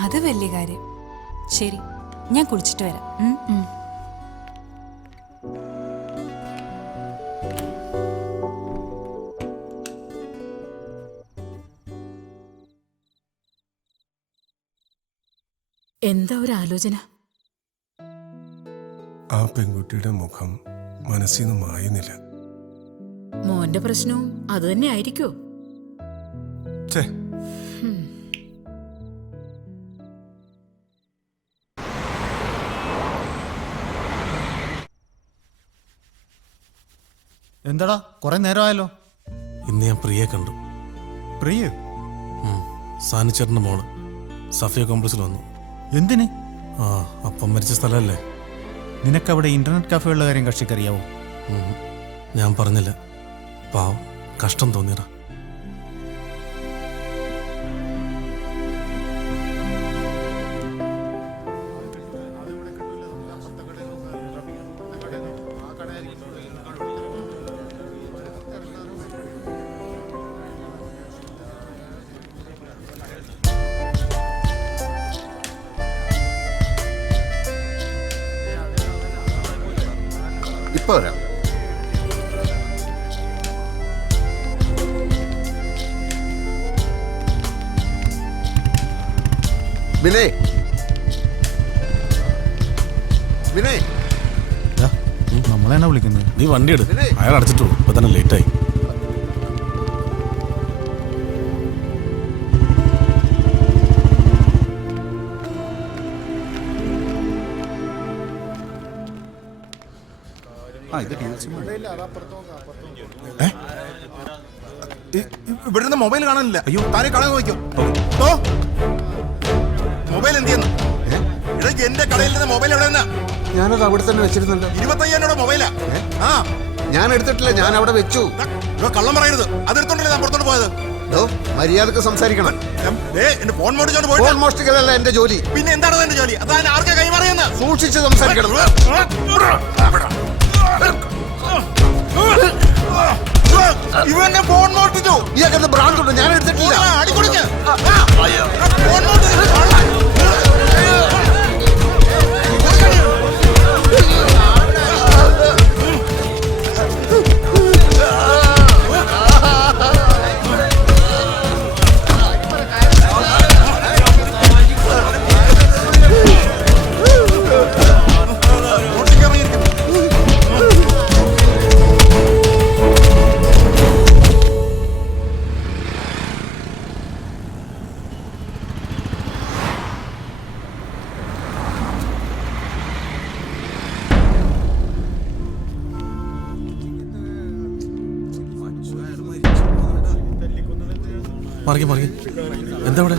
അത് വലിയ കാര്യം. ശരി, ഞാൻ കുളിച്ചിട്ട് വരാം. എന്താ ഒരു ആലോചന? ആ പെൺകുട്ടിയുടെ മുഖം മനസ്സിൽ നിന്ന് മായുന്നില്ല. മോന്റെ പ്രശ്നവും അത് തന്നെ ആയിരിക്കോ? ഛേ, എന്താടാ കുറെ നേരമായല്ലോ. ഇന്ന് ഞാൻ പ്രിയെ കണ്ടു. പ്രിയ? സാനിച്ചേട്ടൻ്റെ മോള് സഫിയ കോംപ്ലക്സിൽ വന്നു. എന്തിന്? ആ, അപ്പം മരിച്ച സ്ഥലമല്ലേ? നിനക്കവിടെ ഇന്റർനെറ്റ് കഫേയുള്ള കാര്യം കക്ഷിക്കറിയാവോ? ഞാൻ പറഞ്ഞില്ല. പാവം, കഷ്ടം തോന്നിയടാ. ഇപ്പൊ വരാം. വിനയ്, വിനയ്, നമ്മളെന്നാ വിളിക്കുന്നത്? നീ വണ്ടി എടു. അയാൾ അടച്ചിട്ടുള്ളൂ. ഇപ്പൊ തന്നെ ലേറ്റായി. ഇവിടുന്ന് മൊബൈൽ കാണാനില്ല. അയ്യോ, താനെ കാണാൻ നോക്കിയോ? മൊബൈൽ എന്ത് ചെയ്യുന്നു? എന്റെ കടയിൽ നിന്ന് മൊബൈൽ എവിടെ നിന്നാ? ഞാനത് അവിടെ തന്നെ വെച്ചിരുന്നല്ലോ. 25,000 മൊബൈലാ? ആ, ഞാൻ എടുത്തിട്ടില്ല, ഞാൻ അവിടെ വെച്ചു. കള്ളം പറയരുത്. അതെടുത്തോണ്ടല്ലേ ഞാൻ പുറത്തോട്ട് പോയത്. മര്യാദക്ക് സംസാരിക്കണം. എന്റെ ഫോൺ മോടിച്ചോണ്ട് പോയി. ഫോൺ മോഷ്ടിക്കലല്ല എന്റെ ജോലി. പിന്നെ എന്താണ് എന്റെ ജോലി? അതാ ആർക്കാ കൈമാറിയെന്ന്? സൂക്ഷിച്ച് സംസാരിക്കണം. ഇവന്റെ ഫോൺ മോഷ്ടിച്ചു. ഇയാൾക്ക് ഭ്രാന്തുണ്ട്. ഞാൻ എടുത്തിട്ടില്ല. അടിക്കുടിക്ക്. മറിയ മറിയ, എന്താ ഇവിടെ?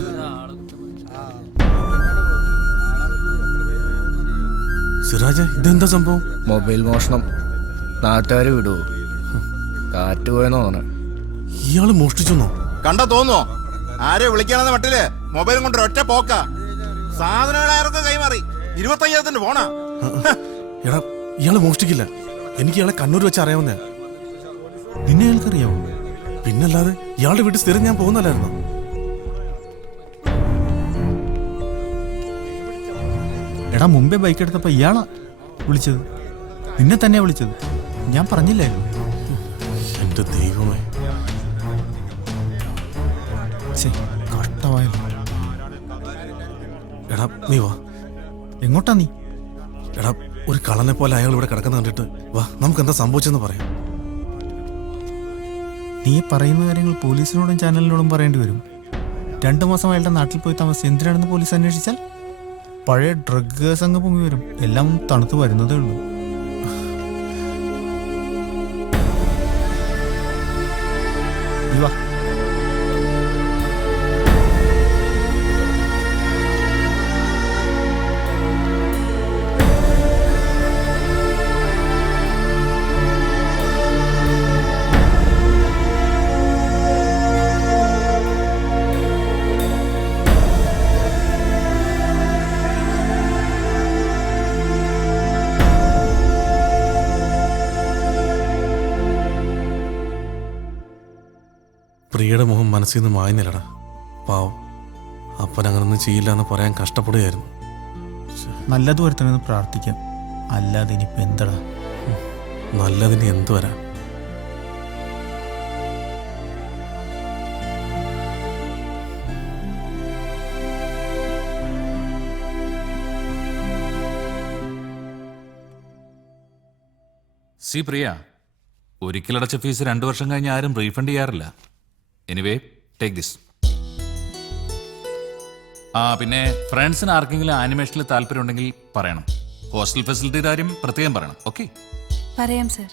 സിറാജ്, ഇതെന്താ സംഭവം? മൊബൈൽ മോഷണം. നാട്ടുകാർ വിടുവോ? കാറ്റ് പോയെന്നോ തോന്നണേ. ഇയാള് മോഷ്ടിച്ചെന്നോ? കണ്ടാ തോന്നുവോ? ആരെ വിളിക്കാണെന്ന മട്ടില് മൊബൈലും കൊണ്ട് ഒറ്റ പോക്ക. സാധനങ്ങളായവർക്ക് കൈമാറി. 25,000 ഫോണാ. എടാ, ഇയാള് മോഷ്ടിക്കില്ല. എനിക്ക് ഇയാളെ കണ്ണൂർ വെച്ച് അറിയാവുന്ന. നിന്നെ അയാൾക്കറിയാവോ? പിന്നല്ലാതെ, ഇയാളുടെ വീട്ടിൽ സ്ഥിരം ഞാൻ പോകുന്നല്ലായിരുന്നോ? എടാ, മുമ്പേ ബൈക്ക് എടുത്തപ്പോ ഇയാളാ. വിളിച്ചത്? നിന്നെ തന്നെയാ വിളിച്ചത്. ഞാൻ പറഞ്ഞില്ലായിരുന്നു. എന്റെ ദൈവമേ, കഷ്ടമായല്ലോ. എടാ നീ വാ. എങ്ങോട്ടാ നീ? എടാ ഒരു കള്ളനെ പോലെ അയാൾ ഇവിടെ കിടക്കുന്ന കണ്ടിട്ട് വാ, നമുക്ക് എന്താ സംഭവിച്ചെന്ന് പറയാം. നീ പറയുന്ന കാര്യങ്ങൾ പോലീസിനോടും ചാനലിനോടും പറയേണ്ടി വരും. 2 മാസം അയാളുടെ നാട്ടിൽ പോയി താമസിച്ച് എന്തിനാണെന്ന് പോലീസ് അന്വേഷിച്ചാൽ പഴയ ഡ്രഗ് സംഘം പൊങ്ങി വരും. എല്ലാം തണുത്ത് വരുന്നതേ ഉള്ളൂ. വാ. പ്രിയയുടെ മുഖം മനസ്സിൽ നിന്ന് മായുന്നില്ലടാ. പാവം, അപ്പൻ അങ്ങനൊന്നും ചെയ്യില്ല എന്ന് പറയാൻ കഷ്ടപ്പെടുകയായിരുന്നു. നല്ലത് വരുത്തണമെന്ന് പ്രാർത്ഥിക്കാം. അല്ലാതെ ഇനിയിപ്പോൾ എന്തടാ? നല്ലതിന് എന്തു വരാം. സി പ്രിയ, ഒരിക്കലടച്ച ഫീസ് 2 വർഷം കഴിഞ്ഞ് ആരും റീഫണ്ട് ചെയ്യാറില്ല. Anyway, take this. പിന്നെ ഫ്രണ്ട്സിന് ആർക്കെങ്കിലും ആനിമേഷനിൽ താല്പര്യം ഉണ്ടെങ്കിൽ പറയണം. ഹോസ്റ്റൽ ഫെസിലിറ്റിയുടെ കാര്യം പ്രത്യേകം പറയണം. ഓക്കെ? പറയാം സർ.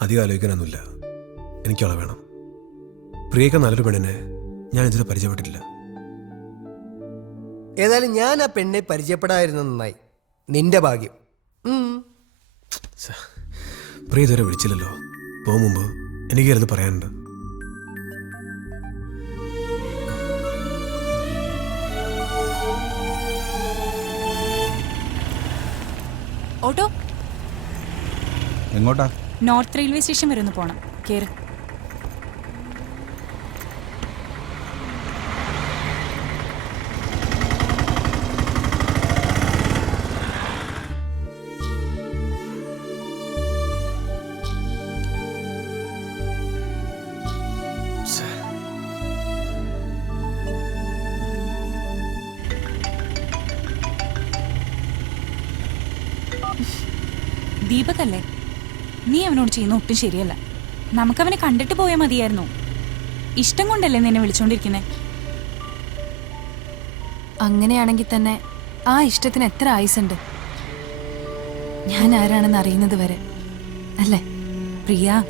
അധികം ആലോചിക്കാനൊന്നുമില്ല. എനിക്കവളെ വേണം. പ്രിയക്ക് നല്ലൊരു പെണ്ണിനെ ഞാൻ ഇതിൽ പരിചയപ്പെട്ടിട്ടില്ല. ഏതായാലും ഞാൻ ആ പെണ്ണെ പരിചയപ്പെടാതിരുന്ന നന്നായി. നിന്റെ ഭാഗ്യം. പ്രിയ ഇതുവരെ വിളിച്ചില്ലല്ലോ. പോകും മുമ്പ് എനിക്ക് അത് പറയാനുണ്ട്. ഓട്ടോ എങ്ങോട്ടാ? നോർത്ത് റെയിൽവേ സ്റ്റേഷൻ വരെ ഒന്ന് പോണം. കേറ്. ദീപകല്ലേ, നീ അവനോട് ചെയ്യുന്ന ഒട്ടും ശരിയല്ല. നമുക്കവനെ കണ്ടിട്ട് പോയാൽ മതിയായിരുന്നു. ഇഷ്ടം കൊണ്ടല്ലേ നിന്നെ വിളിച്ചോണ്ടിരിക്കുന്നേ? അങ്ങനെയാണെങ്കിൽ തന്നെ ആ ഇഷ്ടത്തിന് എത്ര ആയുസുണ്ട്. ഞാൻ ആരാണെന്ന് അറിയുന്നത് വരെ അല്ലേ പ്രിയ?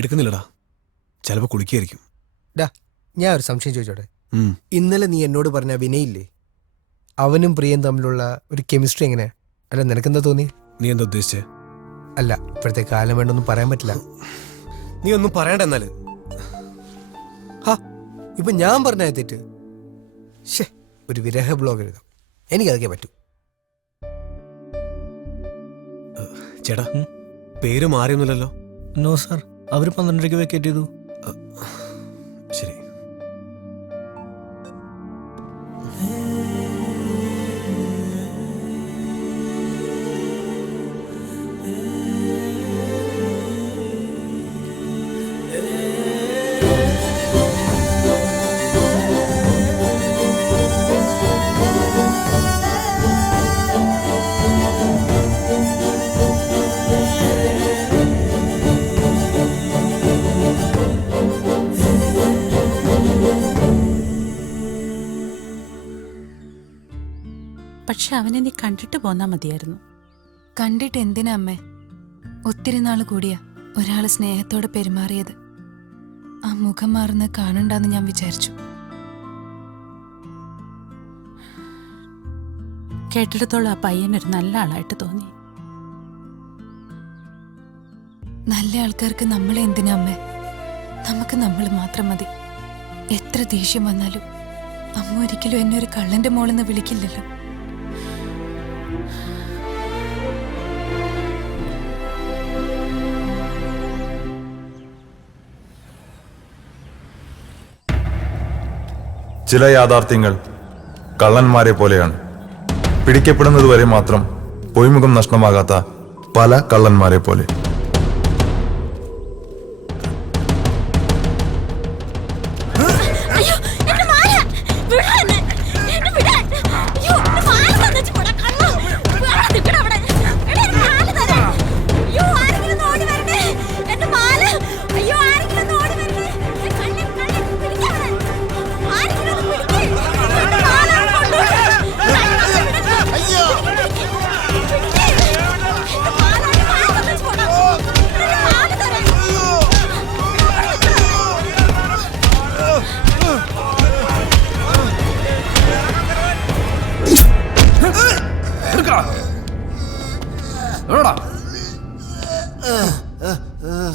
എടുക്കുന്നില്ലടാ. ചിലപ്പോൾ കുളിക്കായിരിക്കും. ഞാൻ ഒരു സംശയം ചോദിച്ചോട്ടെ? ഇന്നലെ നീ എന്നോട് പറഞ്ഞ വിനയില്ലേ, അവനും പ്രിയയും തമ്മിലുള്ള ഒരു കെമിസ്ട്രി എങ്ങനെയാ? അല്ല, നിനക്കെന്താ തോന്നി? നീ എന്താ ഉദ്ദേശിച്ചേ? അല്ല, ഇപ്പോഴത്തെ കാലം വേണ്ടൊന്നും പറയാൻ പറ്റില്ല. നീ ഒന്നും പറയണ്ട. എന്നാല് ഇപ്പൊ ഞാൻ പറഞ്ഞ തെറ്റ്. ഒരു വിരഹ ബ്ലോഗ് എഴുതാം. എനിക്കതൊക്കെ പറ്റൂ. ചേട്ടാ, പേര് മാറിയൊന്നുമില്ലല്ലോ? നോ സാർ, അവർ 12:30 വെക്കേറ്റ് ചെയ്തു. ശരി. പക്ഷെ അവനെ നീ കണ്ടിട്ട് പോന്നാ മതിയായിരുന്നു. കണ്ടിട്ട് എന്തിനാ അമ്മേ? ഒത്തിരി നാൾ കൂടിയാ ഒരാള് സ്നേഹത്തോടെ പെരുമാറിയത്. ആ മുഖം മാറുന്ന കാണണ്ടെന്ന് ഞാൻ വിചാരിച്ചു. കേട്ടിടത്തോളം ആ പയ്യനൊരു നല്ല ആളായിട്ട് തോന്നി. നല്ല ആൾക്കാർക്ക് നമ്മളെ എന്തിനാ അമ്മേ? നമുക്ക് നമ്മൾ മാത്രം മതി. എത്ര ദേഷ്യം വന്നാലും അമ്മ ഒരിക്കലും എന്നെ ഒരു കള്ളന്റെ മോളെന്ന് വിളിക്കില്ലല്ലോ. ചില യാഥാർത്ഥ്യങ്ങൾ കള്ളന്മാരെ പോലെയാണ്. പിടിക്കപ്പെടുന്നതുവരെ മാത്രം പൊയ്മുഖം നഷ്ടമാകാത്ത പല കള്ളന്മാരെ പോലെ.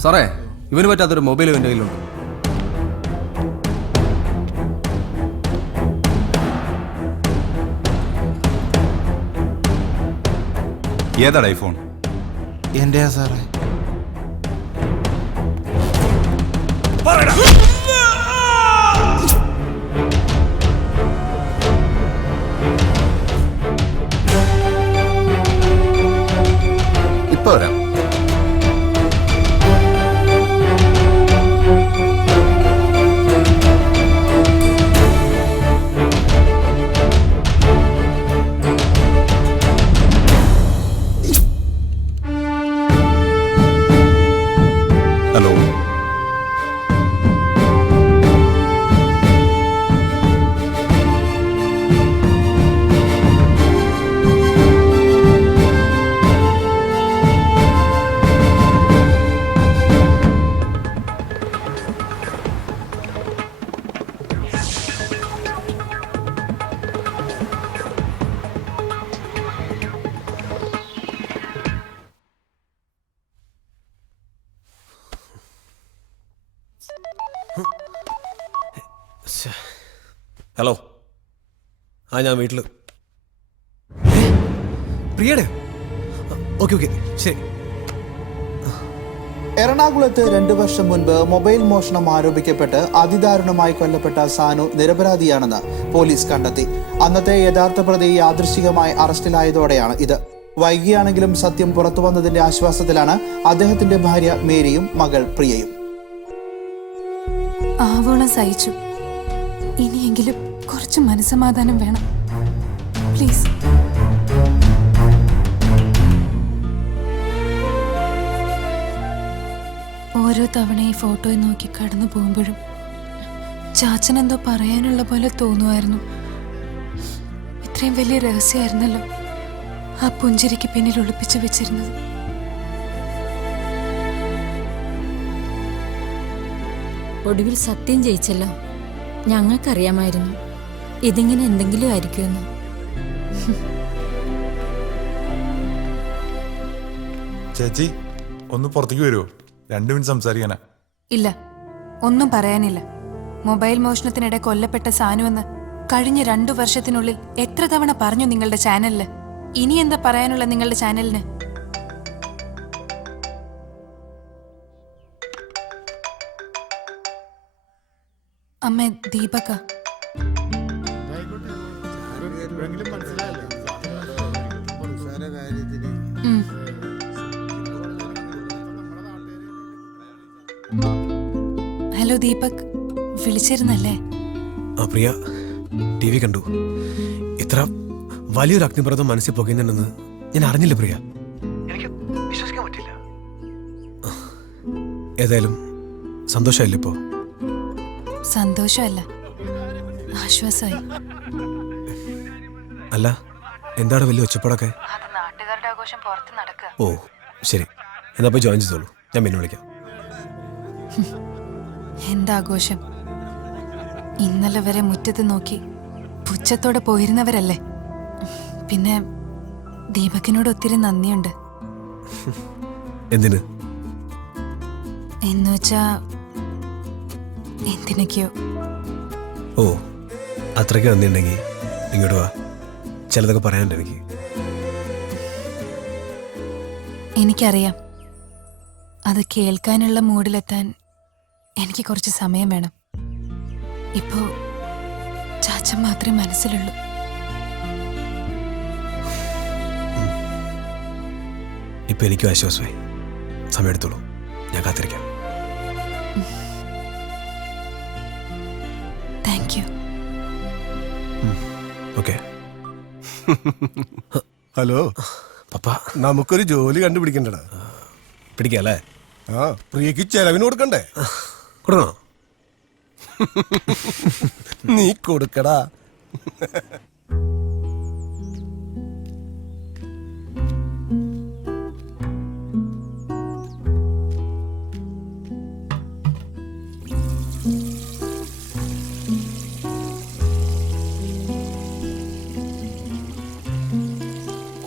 സാറേ, ഇവന് പറ്റാത്തൊരു മൊബൈൽ എൻ്റെ കയ്യിലുണ്ട്. ഏതാടാ ഐഫോൺ? എന്റെയാ സാറേ. ഇപ്പൊ വരാം. Hello, hello. ഞാൻ വീട്ടില്. പ്രിയയുടെ? ഓക്കെ ഓക്കെ, ശരി. എറണാകുളത്ത് 2 വർഷം മുൻപ് മൊബൈൽ മോഷണം ആരോപിക്കപ്പെട്ട് അതിദാരുണമായി കൊല്ലപ്പെട്ട സാനു നിരപരാധിയാണെന്ന് പോലീസ് കണ്ടെത്തി. അന്നത്തെ യഥാർത്ഥ പ്രതി യാദൃശ്ചികമായി അറസ്റ്റിലായതോടെയാണ് ഇത്. വൈകിയാണെങ്കിലും സത്യം പുറത്തു വന്നതിന്റെ ആശ്വാസത്തിലാണ് അദ്ദേഹത്തിന്റെ ഭാര്യ മേരിയും മകൾ പ്രിയയും. ആവോളം സഹിച്ചു. ഇനിയെങ്കിലും കുറച്ച് മനസ്സമാധാനം വേണം പ്ലീസ്. ഓരോ തവണ ഈ ഫോട്ടോയെ നോക്കി കടന്നു പോകുമ്പോഴും ചാച്ചൻ എന്തോ പറയാനുള്ള പോലെ തോന്നുമായിരുന്നു. ഇത്രയും വലിയ രഹസ്യമായിരുന്നല്ലോ ആ പുഞ്ചിരിക്ക് പിന്നിൽ ഒളിപ്പിച്ചു വെച്ചിരുന്നത്. ഒടുവിൽ സത്യം ജയിച്ചല്ലോ. ഞങ്ങൾക്കറിയാമായിരുന്നു ഇതിങ്ങനെ എന്തെങ്കിലും ആയിരിക്കുമെന്ന്. ചേച്ചി ഒന്ന് പുറത്തേക്ക് വരുമോ? 2 മിനിറ്റ് സംസാരിക്കാനാ. ഇല്ല, ഒന്നും പറയാനില്ല. മൊബൈൽ മോഷണത്തിനിടെ കൊല്ലപ്പെട്ട സാനുവെന്ന് കഴിഞ്ഞ 2 വർഷത്തിനുള്ളിൽ എത്ര തവണ പറഞ്ഞു നിങ്ങളുടെ ചാനലില്? ഇനി എന്താ പറയാനുള്ള നിങ്ങളുടെ ചാനലിന്? അമ്മ ദീപക. ഹലോ ദീപക്, വിളിച്ചിരുന്നല്ലേ? പ്രിയ, TV കണ്ടു. ഇത്ര വലിയൊരു അഗ്നിപർവ്വതം മനസ്സിൽ പുകയുന്നുണ്ടെന്ന് ഞാൻ അറിഞ്ഞില്ല പ്രിയ. എനിക്ക് വിശ്വസിക്കാൻ പറ്റില്ല. ഏതായാലും സന്തോഷമായില്ല ഇപ്പോ? സന്തോഷമല്ല, ആശ്വാസമായി. അല്ല, എന്താണ് വലിയ ഒച്ചപ്പാടൊക്കെ? നാട്ടുകാരുടെ ആഘോഷം പുറത്ത് നടക്കുക. ഓ ശരി, എന്നാ പോയി ജോയിൻ ചെയ്തോളൂ. ഞാൻ പിന്നെ വിളിക്കാം. എന്താഘോഷം? ഇന്നലെ വരെ മുറ്റത്ത് നോക്കി പുച്ഛത്തോടെ പോയിരുന്നവരല്ലേ. പിന്നെ ദീപകിനോട് ഒത്തിരി നന്ദിയുണ്ട്. എന്തിന്? എന്നുവെച്ചാ എന്തിനൊക്കെയോ. ഓ, അത്രയ്ക്ക് നന്ദിയുണ്ടെങ്കിൽ ഇങ്ങോട്ട് വാ, ചിലതൊക്കെ പറയാനുണ്ട് എനിക്ക്. എനിക്കറിയാം, അത് കേൾക്കാനുള്ള മൂഡിലെത്താൻ എനിക്ക് കുറച്ച് സമയം വേണം. ഇപ്പോ ചാച്ചൻ മാത്രമേ മനസ്സിലുള്ളൂ. ഇപ്പൊ എനിക്കും ആശ്വാസമായി. സമയമെടുത്തോളൂ, ഞാൻ കാത്തിരിക്കാം. Thank you. ഓക്കെ. ഹലോ പപ്പ, നമുക്കൊരു ജോലി കണ്ടുപിടിക്കണ്ടടാ. പിടിക്കല്ലേ? ആ, പ്രിയക്ക് ചെലവിന് കൊടുക്കണ്ടേ? കൊടുക്കണോ? നീ കൊടുക്കടാ.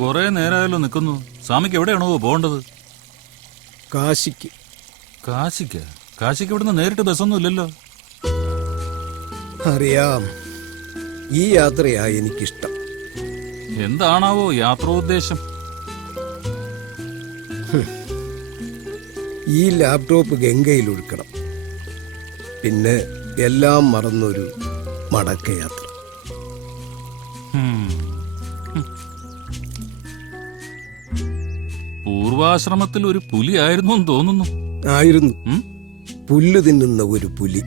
കുറെ നേരമായല്ലോ നിൽക്കുന്നു. സ്വാമിക്ക് എവിടെയാണോ പോകേണ്ടത്? കാശിക്ക്. കാശിക്ക്? കാശിക്ക് ഇവിടുന്ന് നേരിട്ട് ബസ്സൊന്നും ഇല്ലല്ലോ. അറിയാം, ഈ യാത്രയാ എനിക്കിഷ്ടം. എന്താണാവോ യാത്രോദ്ദേശം? ഈ ലാപ്ടോപ്പ് ഗംഗയിൽ ഒഴുക്കണം. പിന്നെ എല്ലാം മറന്നൊരു മടക്കയാത്ര. പൂർവാശ്രമത്തിൽ ഒരു പുലി ആയിരുന്നു എന്ന് തോന്നുന്നു. ആയിരുന്നു. പുല്ല് തിന്നുന്ന ഒരു പുലി.